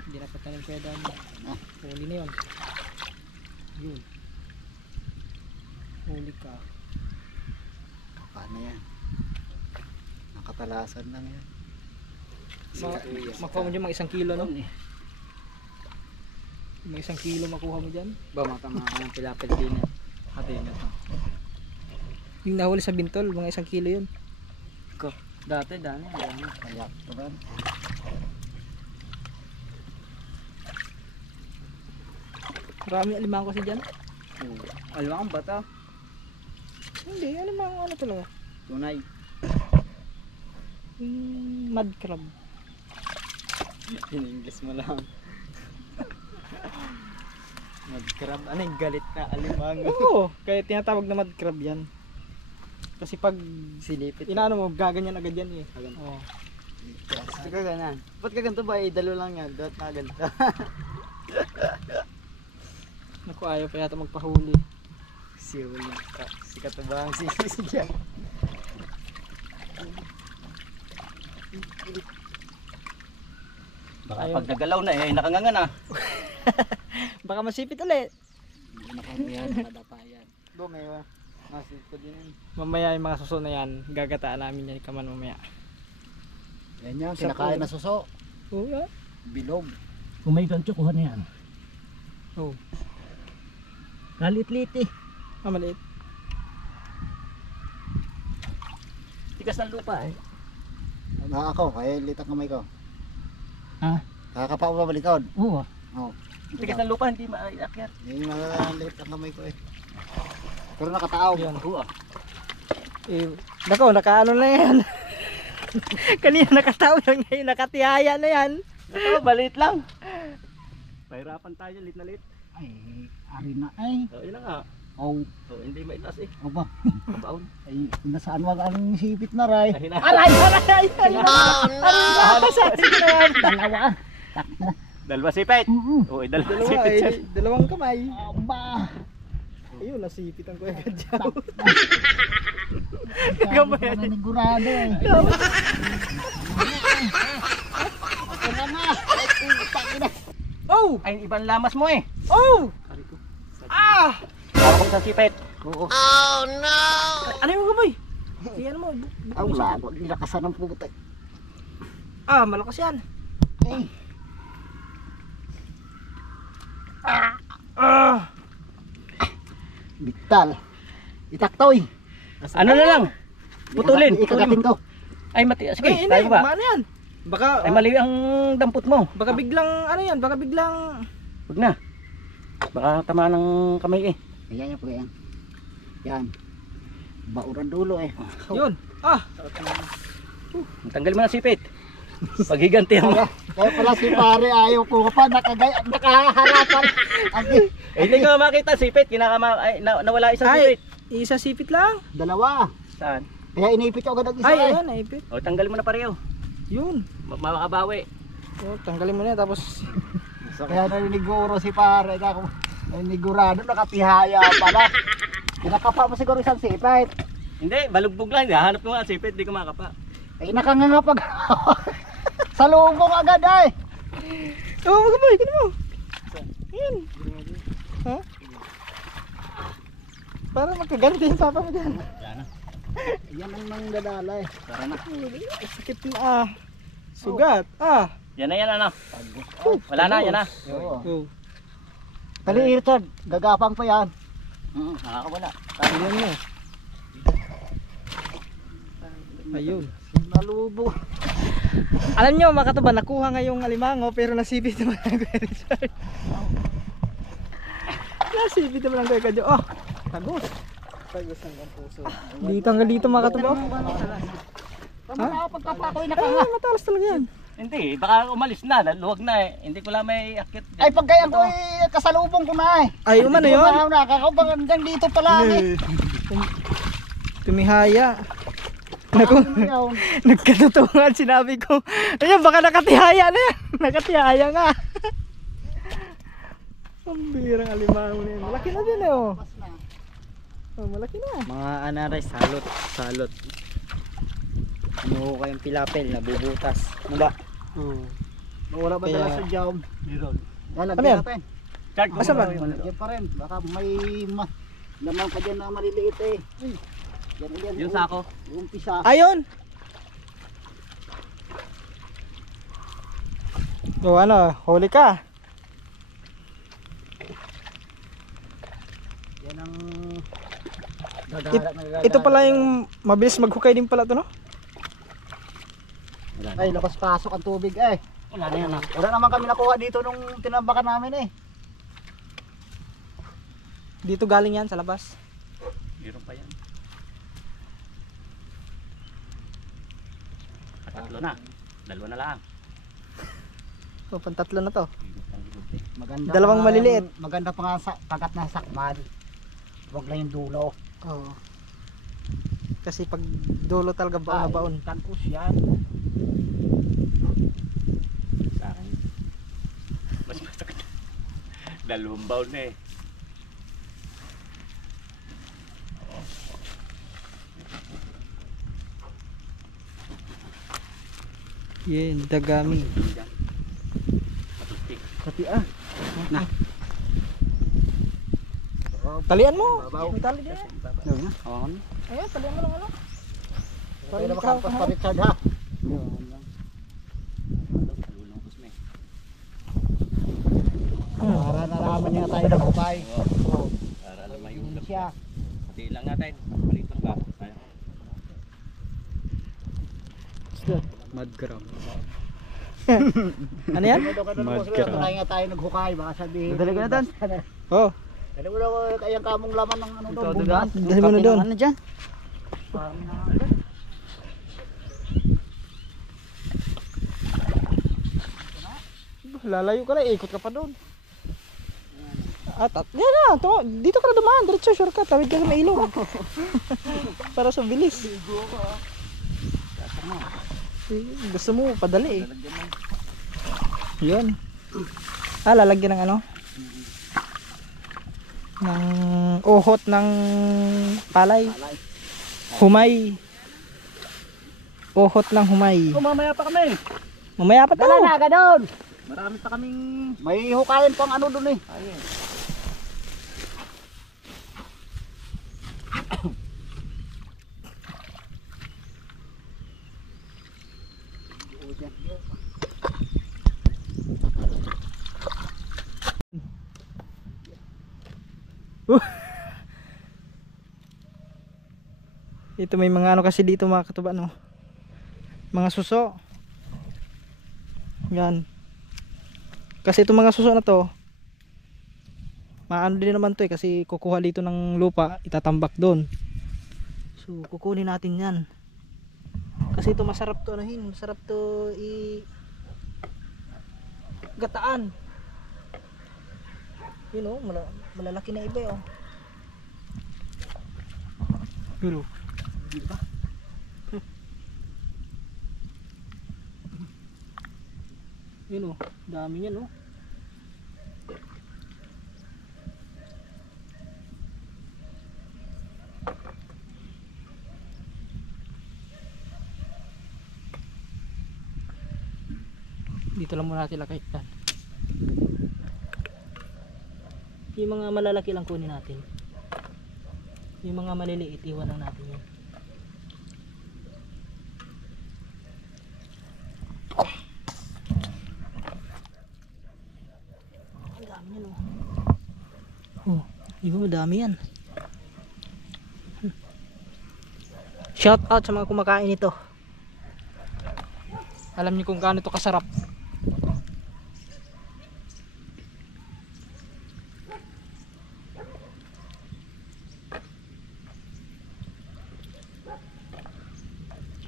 Hindi na patanin kaya dami. Huli na yun. Yun. Huli ka. Paano yan? Nakatalasan lang yan. Makuha mo dyan mga 1 kilo, no? Mga 1 kilo makuha mo dyan. Ba matama ka ng pilapil din yan. Hati na to. Yung nahuli sa bintol, mga 1 kilo yun. Ko. Dati, dami. Kaya ito rin. Marami alimango kasi dyan. Alam ang bata. Hindi, alimango ano talaga. Tunay. Mud crab. In-English mo lang. Mud crab. Ano yung galit na alimango? Oo, kaya tinatawag na mud crab yan. Kasi pag Silipit. inaano mo, gaganyan agad yan eh. Oo. Gusto ka ganan. Ba't ka ganito ba? Dalo lang yan. Dot na ganito. Naku, ayaw pa yata magpahuli. Si Katubang sisigyan. Baka Ayun. pag nagalaw na eh, nakanganga na. Baka masipit ulit. Hindi na kaya nakadapayan. Do, may nasip ko din yun. Mamaya yung mga suso na yan, gagataan namin yan kaman mamaya. Yan yan, kinakain na suso. Oo, yan. Bilog. Kung may gancho, kuha na yan. Oo. Kalit-lit eh. Ah, maliit. Tigas ng lupa eh. Ako, kaya litak kamay ko. Ha? Kakapa ko ba balikod? Oo. Oo. Tigas ng lupa, hindi maakyat. Hindi maliit ang kamay ko eh. Pero nakataaw. Yan. Oo. Eh, nako, nakaano na yan. Kanina nakataw lang ngayon, nakatihaya na yan. Ito, balit lang. Pahirapan tayo, lit na lit. Ay, ari na ay. Oh, yun na nga. Oh, Oh, hindi maitas eh. aba. Kabaon. Ay, nasaan wag ang sipit na ray. Ay, na. Aray! Aray! Aray! Aray! Sa atin na yan. Dalawa. Dalawa sipit. Oo, dalawa Dalawa sipit eh, yan. dalawang kamay. Aba. Ayun, nasipit ang kuya Gadyaw. Gamay na nigurado eh. Wala na. Oh! Ay, ibang lamas mo eh. Oh! Ah! Ako sa sipit. Oo. Ano yung kamay? Iyan mo. Aw, lago. Nilakasan ng puta. Ah, malakas yan. Ay. Ah! Bital. Itaktoy. Ano na lang? Putulin. Ikagatin ko. Ay, mati. Sige, Ay, hindi. tayo ba? Paano yan? Baka, Ay, mali ang dampot mo. baka biglang, ano yan? Baka biglang... Huwag na. Baka tama ng kamay eh. Ayan yan po yan. Yan. Bauran dulo eh. Yun. Ah! Tanggal mo na sipit. Paghiganti mo. Kaya pala si pare ayaw ko pa nakaharapan. Kasi Eh, hindi ko makita sipit. Ay, nawala isang Ay, sipit. isa sipit lang. dalawa. Saan? Kaya inipit ko agad ang isa Ay, eh. ayan, naipit. O, tanggalin mo na pareho. Yun. Makakabawi. Oh, tanggalin mo na yan, tapos... Kaya naniniguro si pare. Ako, naninigurado nakatihaya pala. Kinakapa mo siguro isang sipit. Hindi, balugbog lang. Hanap ko nga sipit, di ko makapa. Ay nakangangapag. Sa lubong agad ay. Oh, magabay, kano mo? Yan. Ha? Para magkaganti yung papa mo dyan. Yan ang nangdadala eh. Tara na. Sakit na ah. Sugat. Ah. Yan na yan, ano. Wala na, yan na. Oo. Oh. Tali Richard, gagapang pa yan. Nakakawala. Ayun mo. Ayun. Nalubo. Alam nyo mga katuba, nakuha ngayong alimango pero nasipit naman ang Kuya Richard. Nasipit naman ang Kuya Gadyo. Oh, tagos. Tagos ng puso. Dito hanggang dito mga katuba. Pagkapa ako'y Ah, matalas talaga yan. Hindi, baka umalis na. Luwag na eh. Hindi ko lang may akit. Ay pagkaya ko kasalubong ko na eh. Ay, umano yun? Nakakabang hanggang dito pala eh. Tumihaya. Naku, nagkatutungan sinabi ko. Ayun, baka nakatihaya na yan. Nakatihaya nga. Ang birang alimango na yan. Malaki na din eh oh. Oh, malaki na. Mga anaray, salot. Salot. Ano kayong pilapel, nabubutas. Ano ba? Wala ba Kaya- dala sa jam? Meron. Ano yan? Lalagyan natin. Chart Asa ba? Lagyan pa rin. Baka may laman pa dyan na maliliit eh. Yan, yan. Yung sako. Yung pisa. Ayun. O ano, huli ka. Yan ang Ito pala yung mabilis maghukay din pala to no? Wala na. Ay, labas-pasok ang tubig eh. Wala na yan. Wala naman kami nakuha dito nung tinambakan namin eh. Dito galing yan sa labas. Meron pa yan. Tatlo na. Dalawa na lang. So, pantatlo na to. Maganda Dalawang pa nga maliliit. Maganda pa nga sa kagat na sakmal. Huwag lang yung dulo. Oo. Kasi pag dulo talaga baon na baon. Tagos yan. Sa akin. Mas malaki. Dalawang bowl na eh. Yan, dagami. Matutik. Pati ah. Na. Talian mo. Babaw. May tali din. Yun na. Awan. Ayan, talian mo lang ano. Pwede na makampas pa Richard ha. Lulungkos mo eh. Para nalaman niya tayo ng bukay. Para alam may ulap Siya. Pati lang natin. Palit lang ba? Kaya. Mad crab. Ano yan? Madkara. Tayo nga tayo naghukay. Baka sabihin. Dali ko na doon. Oh, Dali mo lang kayang kamong laman ng ano doon. Ito, Bumbas. dali mo na doon. Ano dyan? Lalayo ka na, ikot ka pa doon. Yan na, dito ka na dumaan, diretso, shortcut, tawid ka sa may ilog. Para sa bilis. Gusto mo, padali eh. Yun. Lalagyan ng ano? Ng uhot ng palay. Humay. Uhot ng humay. Mamaya pa kami. Mamaya pa to. Dala na ka doon. Marami pa kaming... May hukayin pang ano doon eh. Ito may mga ano kasi dito mga katuba no. Mga suso. Yan. Kasi itong mga suso na to, maano din naman to eh kasi kukuha dito ng lupa, itatambak doon. So kukunin natin 'yan. Kasi ito masarap to anuhin, masarap to gataan. You know, malalaki na iba 'yo. Pero diba? Yun o, dami yan o. Dito lang muna natin lagay yan. Yung mga malalaki lang kunin natin. Yung mga maliliit iwan lang natin yan. Oh, di ba madami yan? Shout out sa mga kumakain nito. Alam niyo kung gaano ito kasarap.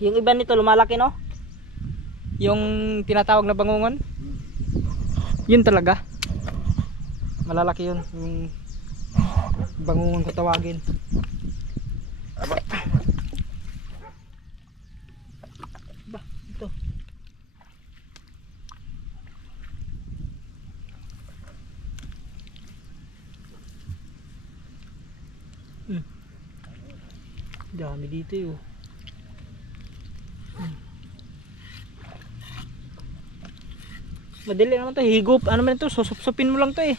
Yung iba nito lumalaki no? Yung tinatawag na bangungon. Yun talaga. Malalaki yun. Yung bangungon ko tawagin. Ba, ito. Dami dito yun. Madali naman to, higop. Ano man ito, susupsupin mo lang to eh.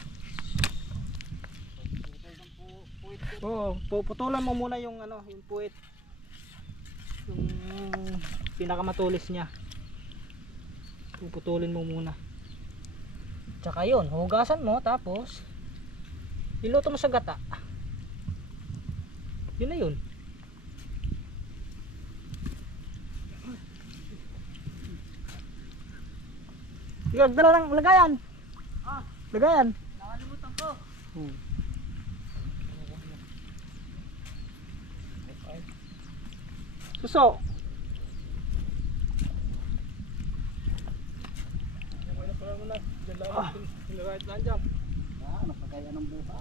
Oo, puputulan mo muna yung ano, yung puwit. Yung pinakamatulis niya. Puputulin mo muna. Tsaka yun, hugasan mo tapos iluto mo sa gata. Yun na yun. Dala ng lagayan. Lagayan. Nakalimutan ko. Suso. Nakagaya ng buka.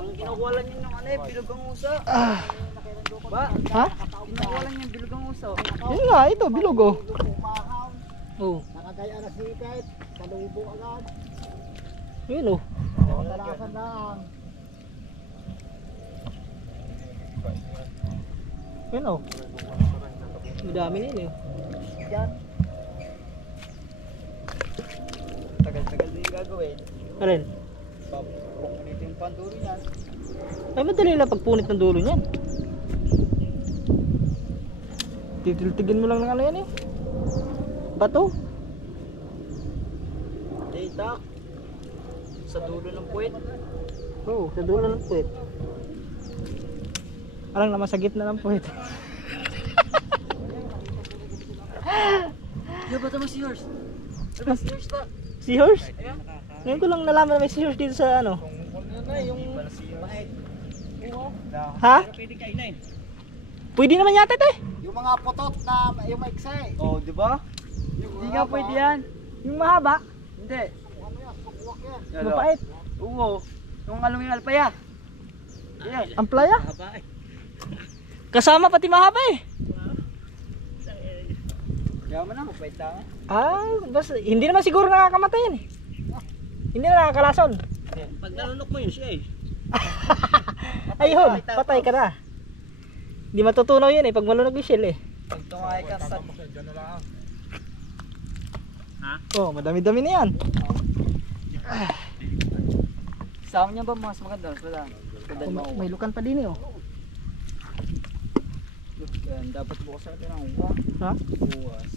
Ang kinukuha niyo ng ano eh, bilugang uso. Ba? Ha? Kinukuha niyo yung bilugang uso. Yun nga, ito, bilog oh. Bumahaw. Oh, Nakagaya na sikit. Kalubo agad. yun oh. Nakatalasan lang. Yun oh. Madami yun eh. Yan. Tagal-tagal din yung gagawin. Alin? Pupunit yung panduro niyan. Ay, madali lang pagpunit ng dulo niyan. Titiltigin mo lang ng ano yan eh. Bato. Data. Sa dulo ng puwet. Oo, sa dulo ng puwet. Alang naman sa gitna ng puwet. Yo, ba't naman si yours? Ano si yours na? Seahorse? Ngayon ko lang nalaman na may seahorse dito sa ano. Ha? Pwede kainin. Pwede naman yata ito eh. Yung mga putot na yung maiksi. Oh, di ba? Hindi nga pwede yan. Yung mahaba, Hindi. Ano yan? Sukwak yan. mapait. Oo. Yung alam yung alpaya. Yan. Ang playa. Kasama pati mahaba eh. Yaman na, mapait lang. Basta, hindi naman siguro nakakamatay yan eh. Hindi na nakakalason. Pag nalunok mo yun siya eh. Ayun, patay ka na. Hindi matutunaw yan eh pag malunod yung shell eh. Pag tumakay ka sa... Oh, madami-dami na yan. Sama niya ba mas maganda? Wala. Wala mo. May lukan pa din eh oh. Dapat bukas natin ang uwa. Ha? Bukas.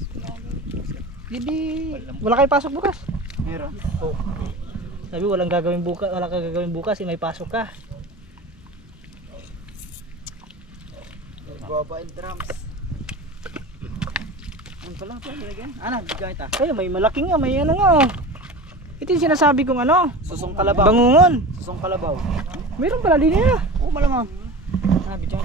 Hindi. Wala kayo pasok bukas. Meron. Oh. Sabi walang gagawin bukas, wala kang gagawin bukas, may pasok ka. Baba and drums. Ano pala ito? Lagyan? Ano? Gamit ah. Ay, may malaking nga, may ano nga oh. Ito yung sinasabi kong ano, Susong kalabaw. bangungon. Susong kalabaw. Meron pala din eh. Oo, malamang. Ah, bidyan.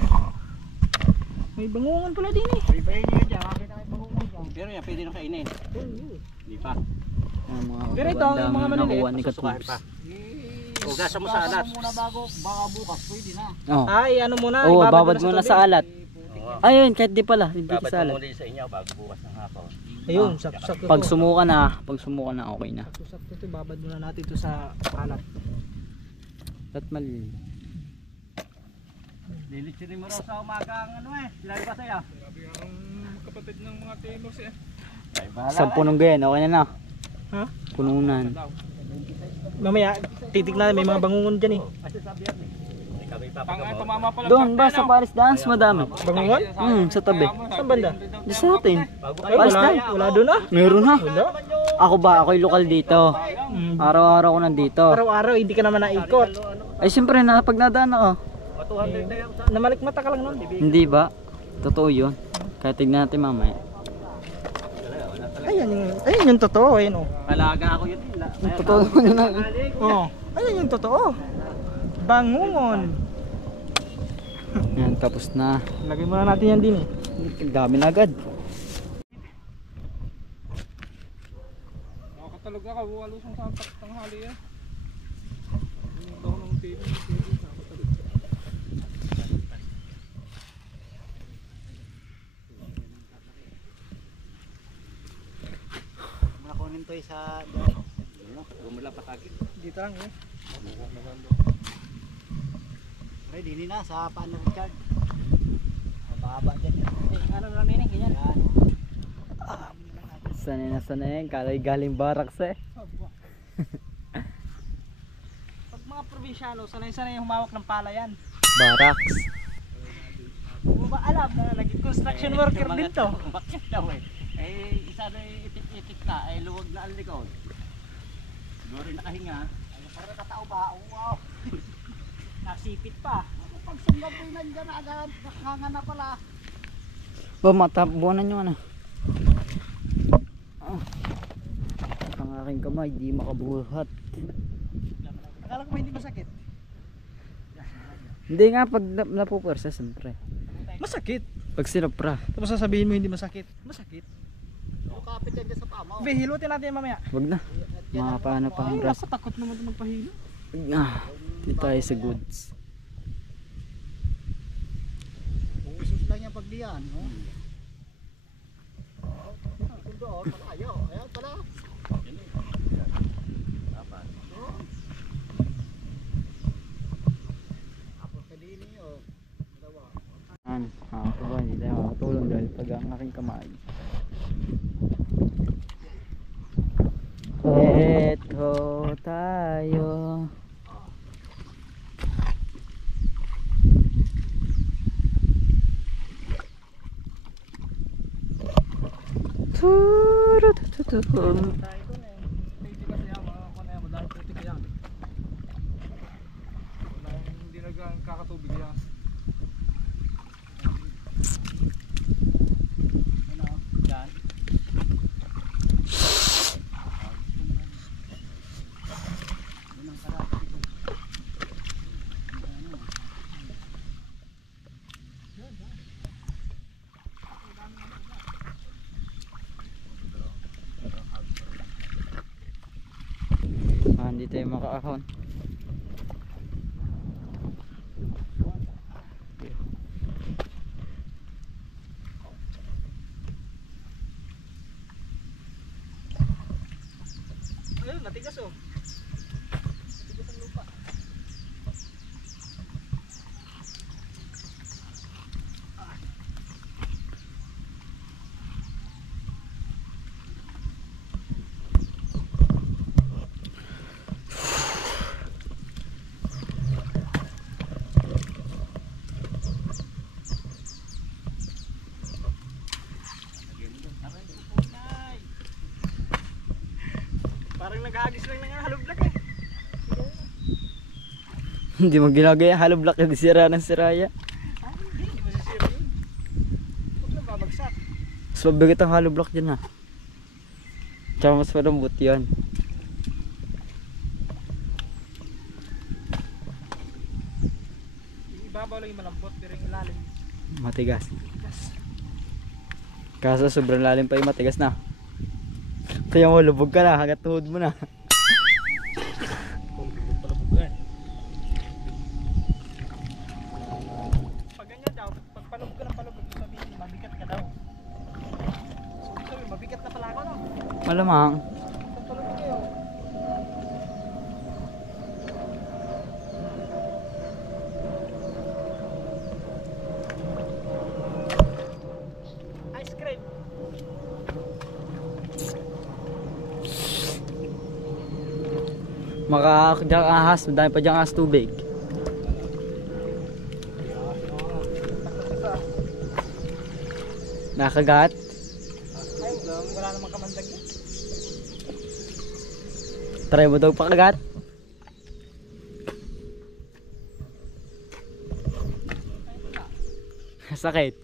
May bangungon pala din eh. Ibayin nyo dyan. Makita kayo pangungol dyan. Pero yan, pwede nang kainin. Hindi pa. Pero ito, yung mga maliliit, Masusukahan pa. Hugasan mo sa alat. Muna bago, baka bukas pwede na. Oh. Ay, ano muna, Oo, ibabad babad mo muna na sa alat. Ayun, kahit di pala, hindi Dapat sa alat. muli sa inyo bago bukas ng hapon. Ayun, sakto-sakto Pag to. sumuka na, okay na. Sakto-sakto to, babad muna natin ito sa alat. At mali. Lilitsinin mo raw sa umaga ang ano eh. Sinabi ba sa'yo? Isang punong ganyan, okay na na. Ha? Pununan. Mamaya, titignan, may mga bangungon dyan eh. Kami papagamot. Doon ba sa Paris Dance, madami? Bangungon? Sa tabi. Saan banda? Di sa atin. Ay, Paris wala, Dance? wala doon ah. Meron ha. Wala. Ako'y lokal dito. Araw-araw ko nandito. Araw-araw, hindi ka naman naikot. Ay siyempre, pag nadaan ako. Namalikmata ka lang nun. Hindi ba? Totoo yun. Kaya tignan natin mamaya. Ayun yung totoo, ayun oh. Alaga ako yun. Totoo yun na. Oh, ayun yung totoo. Bangungon. Yan, tapos na. Lagay muna natin yan din eh. Ang dami na agad. Nakatalog ka, walusong sa tanghali yan. Nakunin to sa... Gumula patagin. Dito lang eh. Ay, dini na sa paan ng Richard. Mababa dyan. Ano lang nini, ganyan. Sanay na kalay galing barracks eh. Pag mga probinsyano, sanay-sanay yung humawak ng pala yan. Barracks. Hindi mo ba alam na naging construction worker din to? Bakit daw eh? Eh, isa na itik-itik na, eh luwag na ang likod. Siguro nakahinga. Para katao ba? Wow. Nasipit pa. Pag sunggaw po yun dyan agad, nakanga na pala. Ba, matabunan nyo ano. aking kamay, di makabuhat. Akala ko ba hindi masakit? Hindi nga, pag napupwersa, siyempre. Masakit. Pag sinopra. Tapos sasabihin mo hindi masakit. Masakit. Kapit yan dyan sa paa mo. Be, hilutin natin yan mamaya. Wag na. Makapana pa ang Ay, braso. ako takot naman ito magpahilo. Ah, di tayo sa goods. Usos lang yan pag diyan. Oh. Doon, palayo. Ayan pala. Tapos kadini oh. Dalawa. Ako ba, hindi tayo makatulong dahil pag ang aking kamay. Eto tayo. Turutututun. Tayo ko na eh. Hindi kasi yan, mga ako na yan. Madami putik yan. Hindi nagkakatubig yan. Ano? Yan. Yun ang sarap dito. Ano? Hindi tayo makaahon. Ayun, matigas oh. Matigas ang lupa. Parang naghahagis lang ng haloblak eh. Hindi mo ginagaya, hollow block na sira ng siraya. Hindi masisira yun. Huwag lang babagsak. Mas mabigat ang hollow block dyan ha. Tsaka mas malambot yan. Yung ibabaw lang yung malambot pero yung ilalim. Matigas. Kaso sobrang lalim pa yung matigas na. Kaya mo, lubog ka na, hanggat tuhod mo na. Pag ganyan daw, pag palog ka ng palog, sabihin mabigat ka daw. So, sabi, mabigat na pala ako no? Malamang. Pag palog kayo. Ice cream. Makakakdyang ahas, madami pa dyang ahas tubig. Nakagat. Ay, wala namang kamandag na. Try mo daw pakagat. Sakit.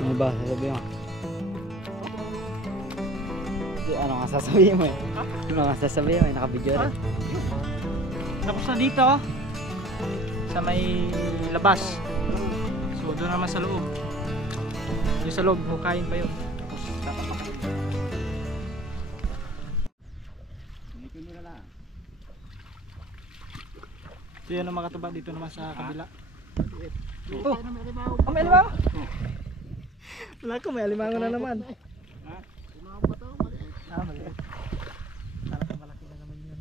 Ano ba sasabihin mo? Ano nga sasabihin mo eh? Ano nga sasabihin mo eh? Nakabidyo rin. Tapos na dito. sa may labas. So doon naman sa loob. Yung sa loob, hukayin pa yun. Tapos tatapakan. Initin mo na lang. So yun ang mga katuba dito naman sa kabila. Oh, may alimango. Oh, may alimango? Wala ko, may alimango na naman. Alimango ba ito? Maliit. Ah, maliit. Parang malaki na naman yun.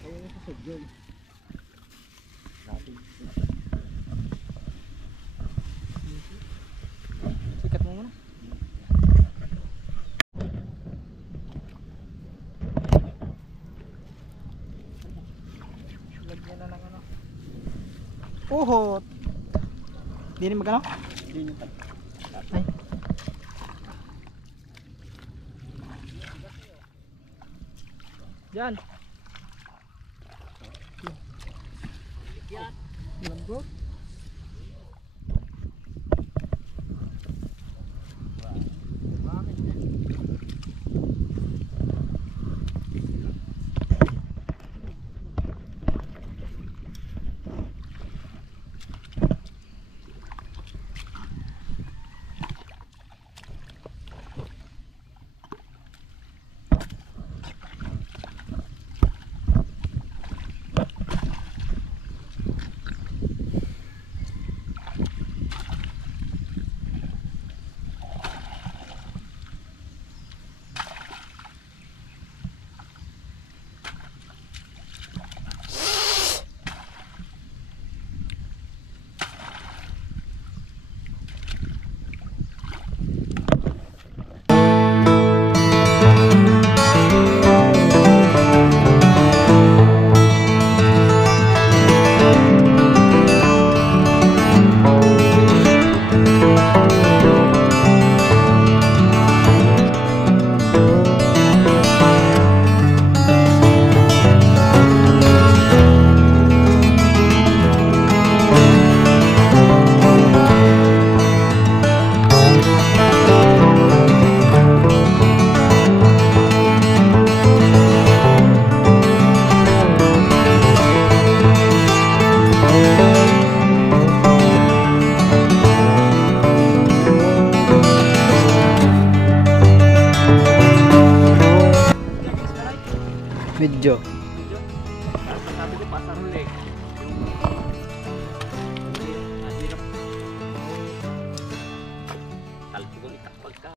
Kaya na susod yun. Sikat mo muna. Lagyan na ng ano. Uhot! Hindi rin magano? Hindi nyo tag. Ay. Diyan. Lambot. Medyo. Sabi ko pasaruli. Hirap. Talpo ko itakpag ka.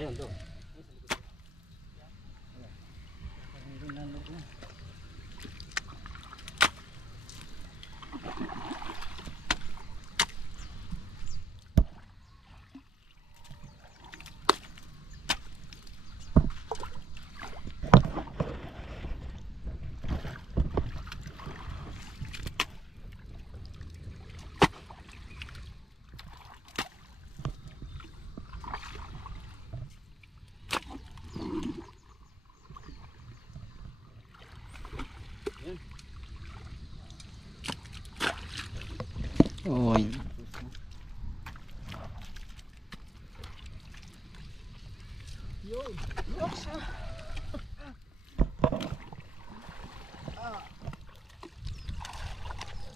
Ayun, doon. Oy.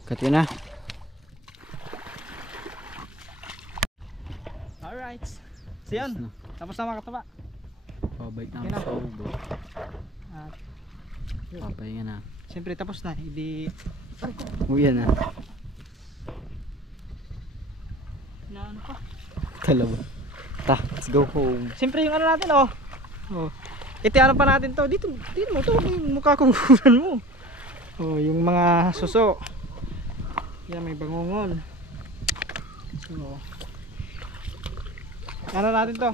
Kati na. Alright. So yun, tapos na mga kataba. Pabalik na Yan na. sa ubo. At Papahinga na. siyempre tapos na, hindi Uwi na. na ano pa. Kalaban. Ta, let's go home. Siyempre yung ano natin oh. Oh. Ito ano pa natin to. Dito mo to, yung mukha kuguran mo. Oh, yung mga suso. Yan may bangungon. So ano natin to?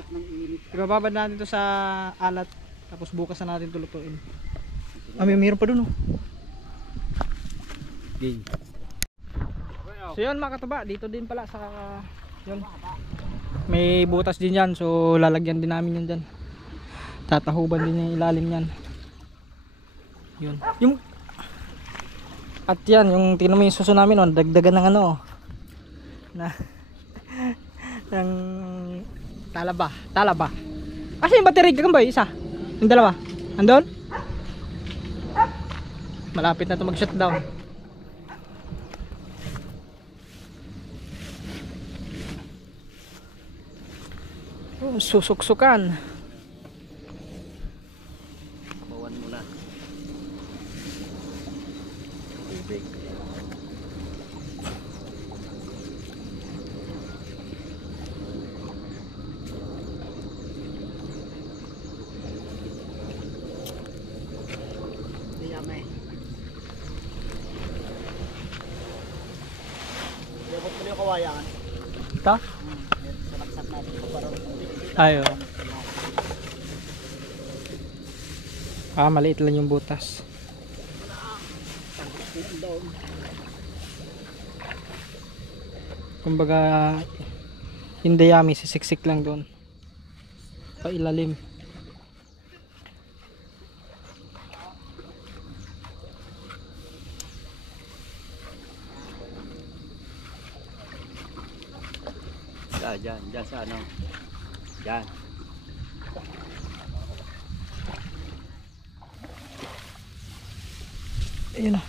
Ibababad natin to sa alat. Tapos bukas na natin to lutuin. Ah, mayroon pa dun oh. Game. So yun mga kataba, dito din pala sa yun. May butas din yan, so lalagyan din namin yan dyan. Tatahuban din yung ilalim yan. Yun. Yung at yan, yung tingnan mo yung suso namin, oh, dagdagan ng ano na ng talaba. Asa yung battery ka ba? Isa? Yung dalawa? Andun? Malapit na ito mag-shutdown. Oh, susuksukan. Bawan mo na. Dapat pala yung kawayan. Ito? Salaksak natin ito para Ayo. Ah, maliit lang yung butas. Kumbaga yung dayami sisiksik lang doon. Pailalim. Diyan sa ano. Diyan. Ayun na.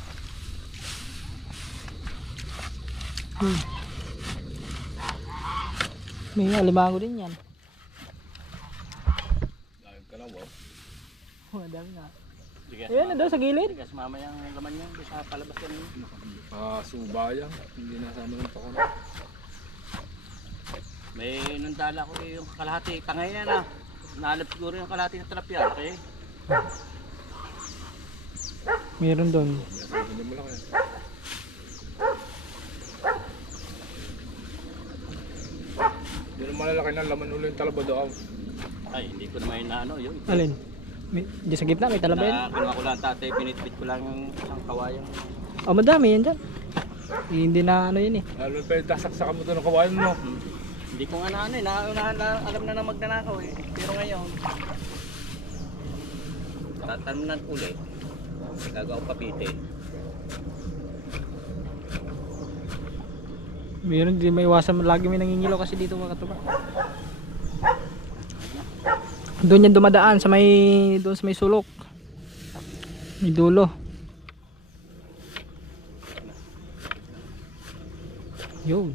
May alimango din yan. Lalim ka lang, wow. Oh, dami nga. Sige. Ayun na daw sa gilid. Sige, sumama yung laman niya sa palabas yan. Suba yan. Hindi nasama ng pakon. May nandala ko yung kalahati. Tangay yan ah. Naalap siguro yung kalahati ng tilapia. Okay? Meron doon. Hindi mo lang yan. Hindi naman malalaki na laman ulo yung talaba daw. Ay, hindi ko naman na ano yun. Alin? May, di sa gitna may talaba yan. Kinuha ko lang tatay, binitbit ko lang yung isang kawayang. Oh, madami yan dyan. Hindi na ano yun eh. Lalo pa yung tasaksakan mo ito ng kawayan mo. Hindi ko nga na ano eh, alam na magnanakaw eh. Pero ngayon, tatanan ulit. Gagawa ko papite. Meron, di may iwasan, lagi may nangingilaw kasi dito mga katuba. Doon yan dumadaan sa may, doon sa may sulok. May dulo. Yun.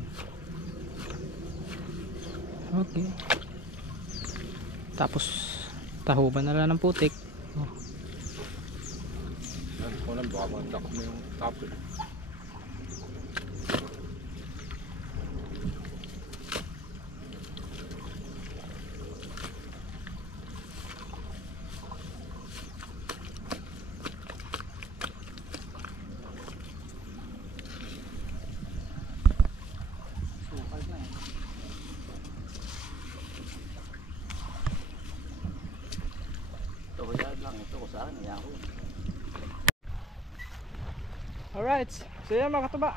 Okay. Tapos tahuban na lang ng putik. Oh. Ano ko lang, baka takot mo yung tapos. Ito kaya lang, ito ko saan, kaya ako. Alright, so yan mga katuba.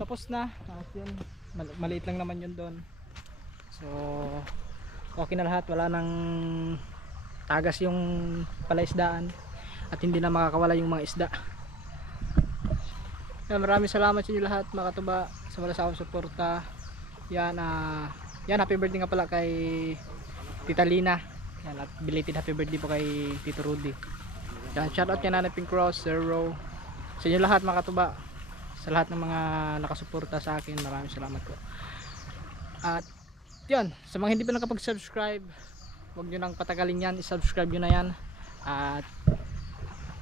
Tapos na. At yun, maliit lang naman yun doon. So, okay na lahat. Wala nang tagas yung palaisdaan. At hindi na makakawala yung mga isda. Yan, maraming salamat sa inyo lahat mga katuba sa wala sa akong suporta. Yan, yan, happy birthday nga pala kay Tita Lina. Yan, at belated happy birthday po kay Tito Rudy. Yan, shoutout kay Nanay Pink Cross, Sir Ro. Sa inyo lahat mga katuba, sa lahat ng mga nakasuporta sa akin, maraming salamat po. At yun, sa mga hindi pa nakapag-subscribe, huwag nyo nang patagalin yan, i-subscribe nyo na yan. At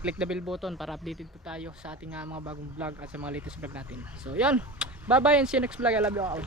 click the bell button para updated po tayo sa ating mga bagong vlog at sa mga latest vlog natin. So yun, bye bye and see you next vlog. I love you all.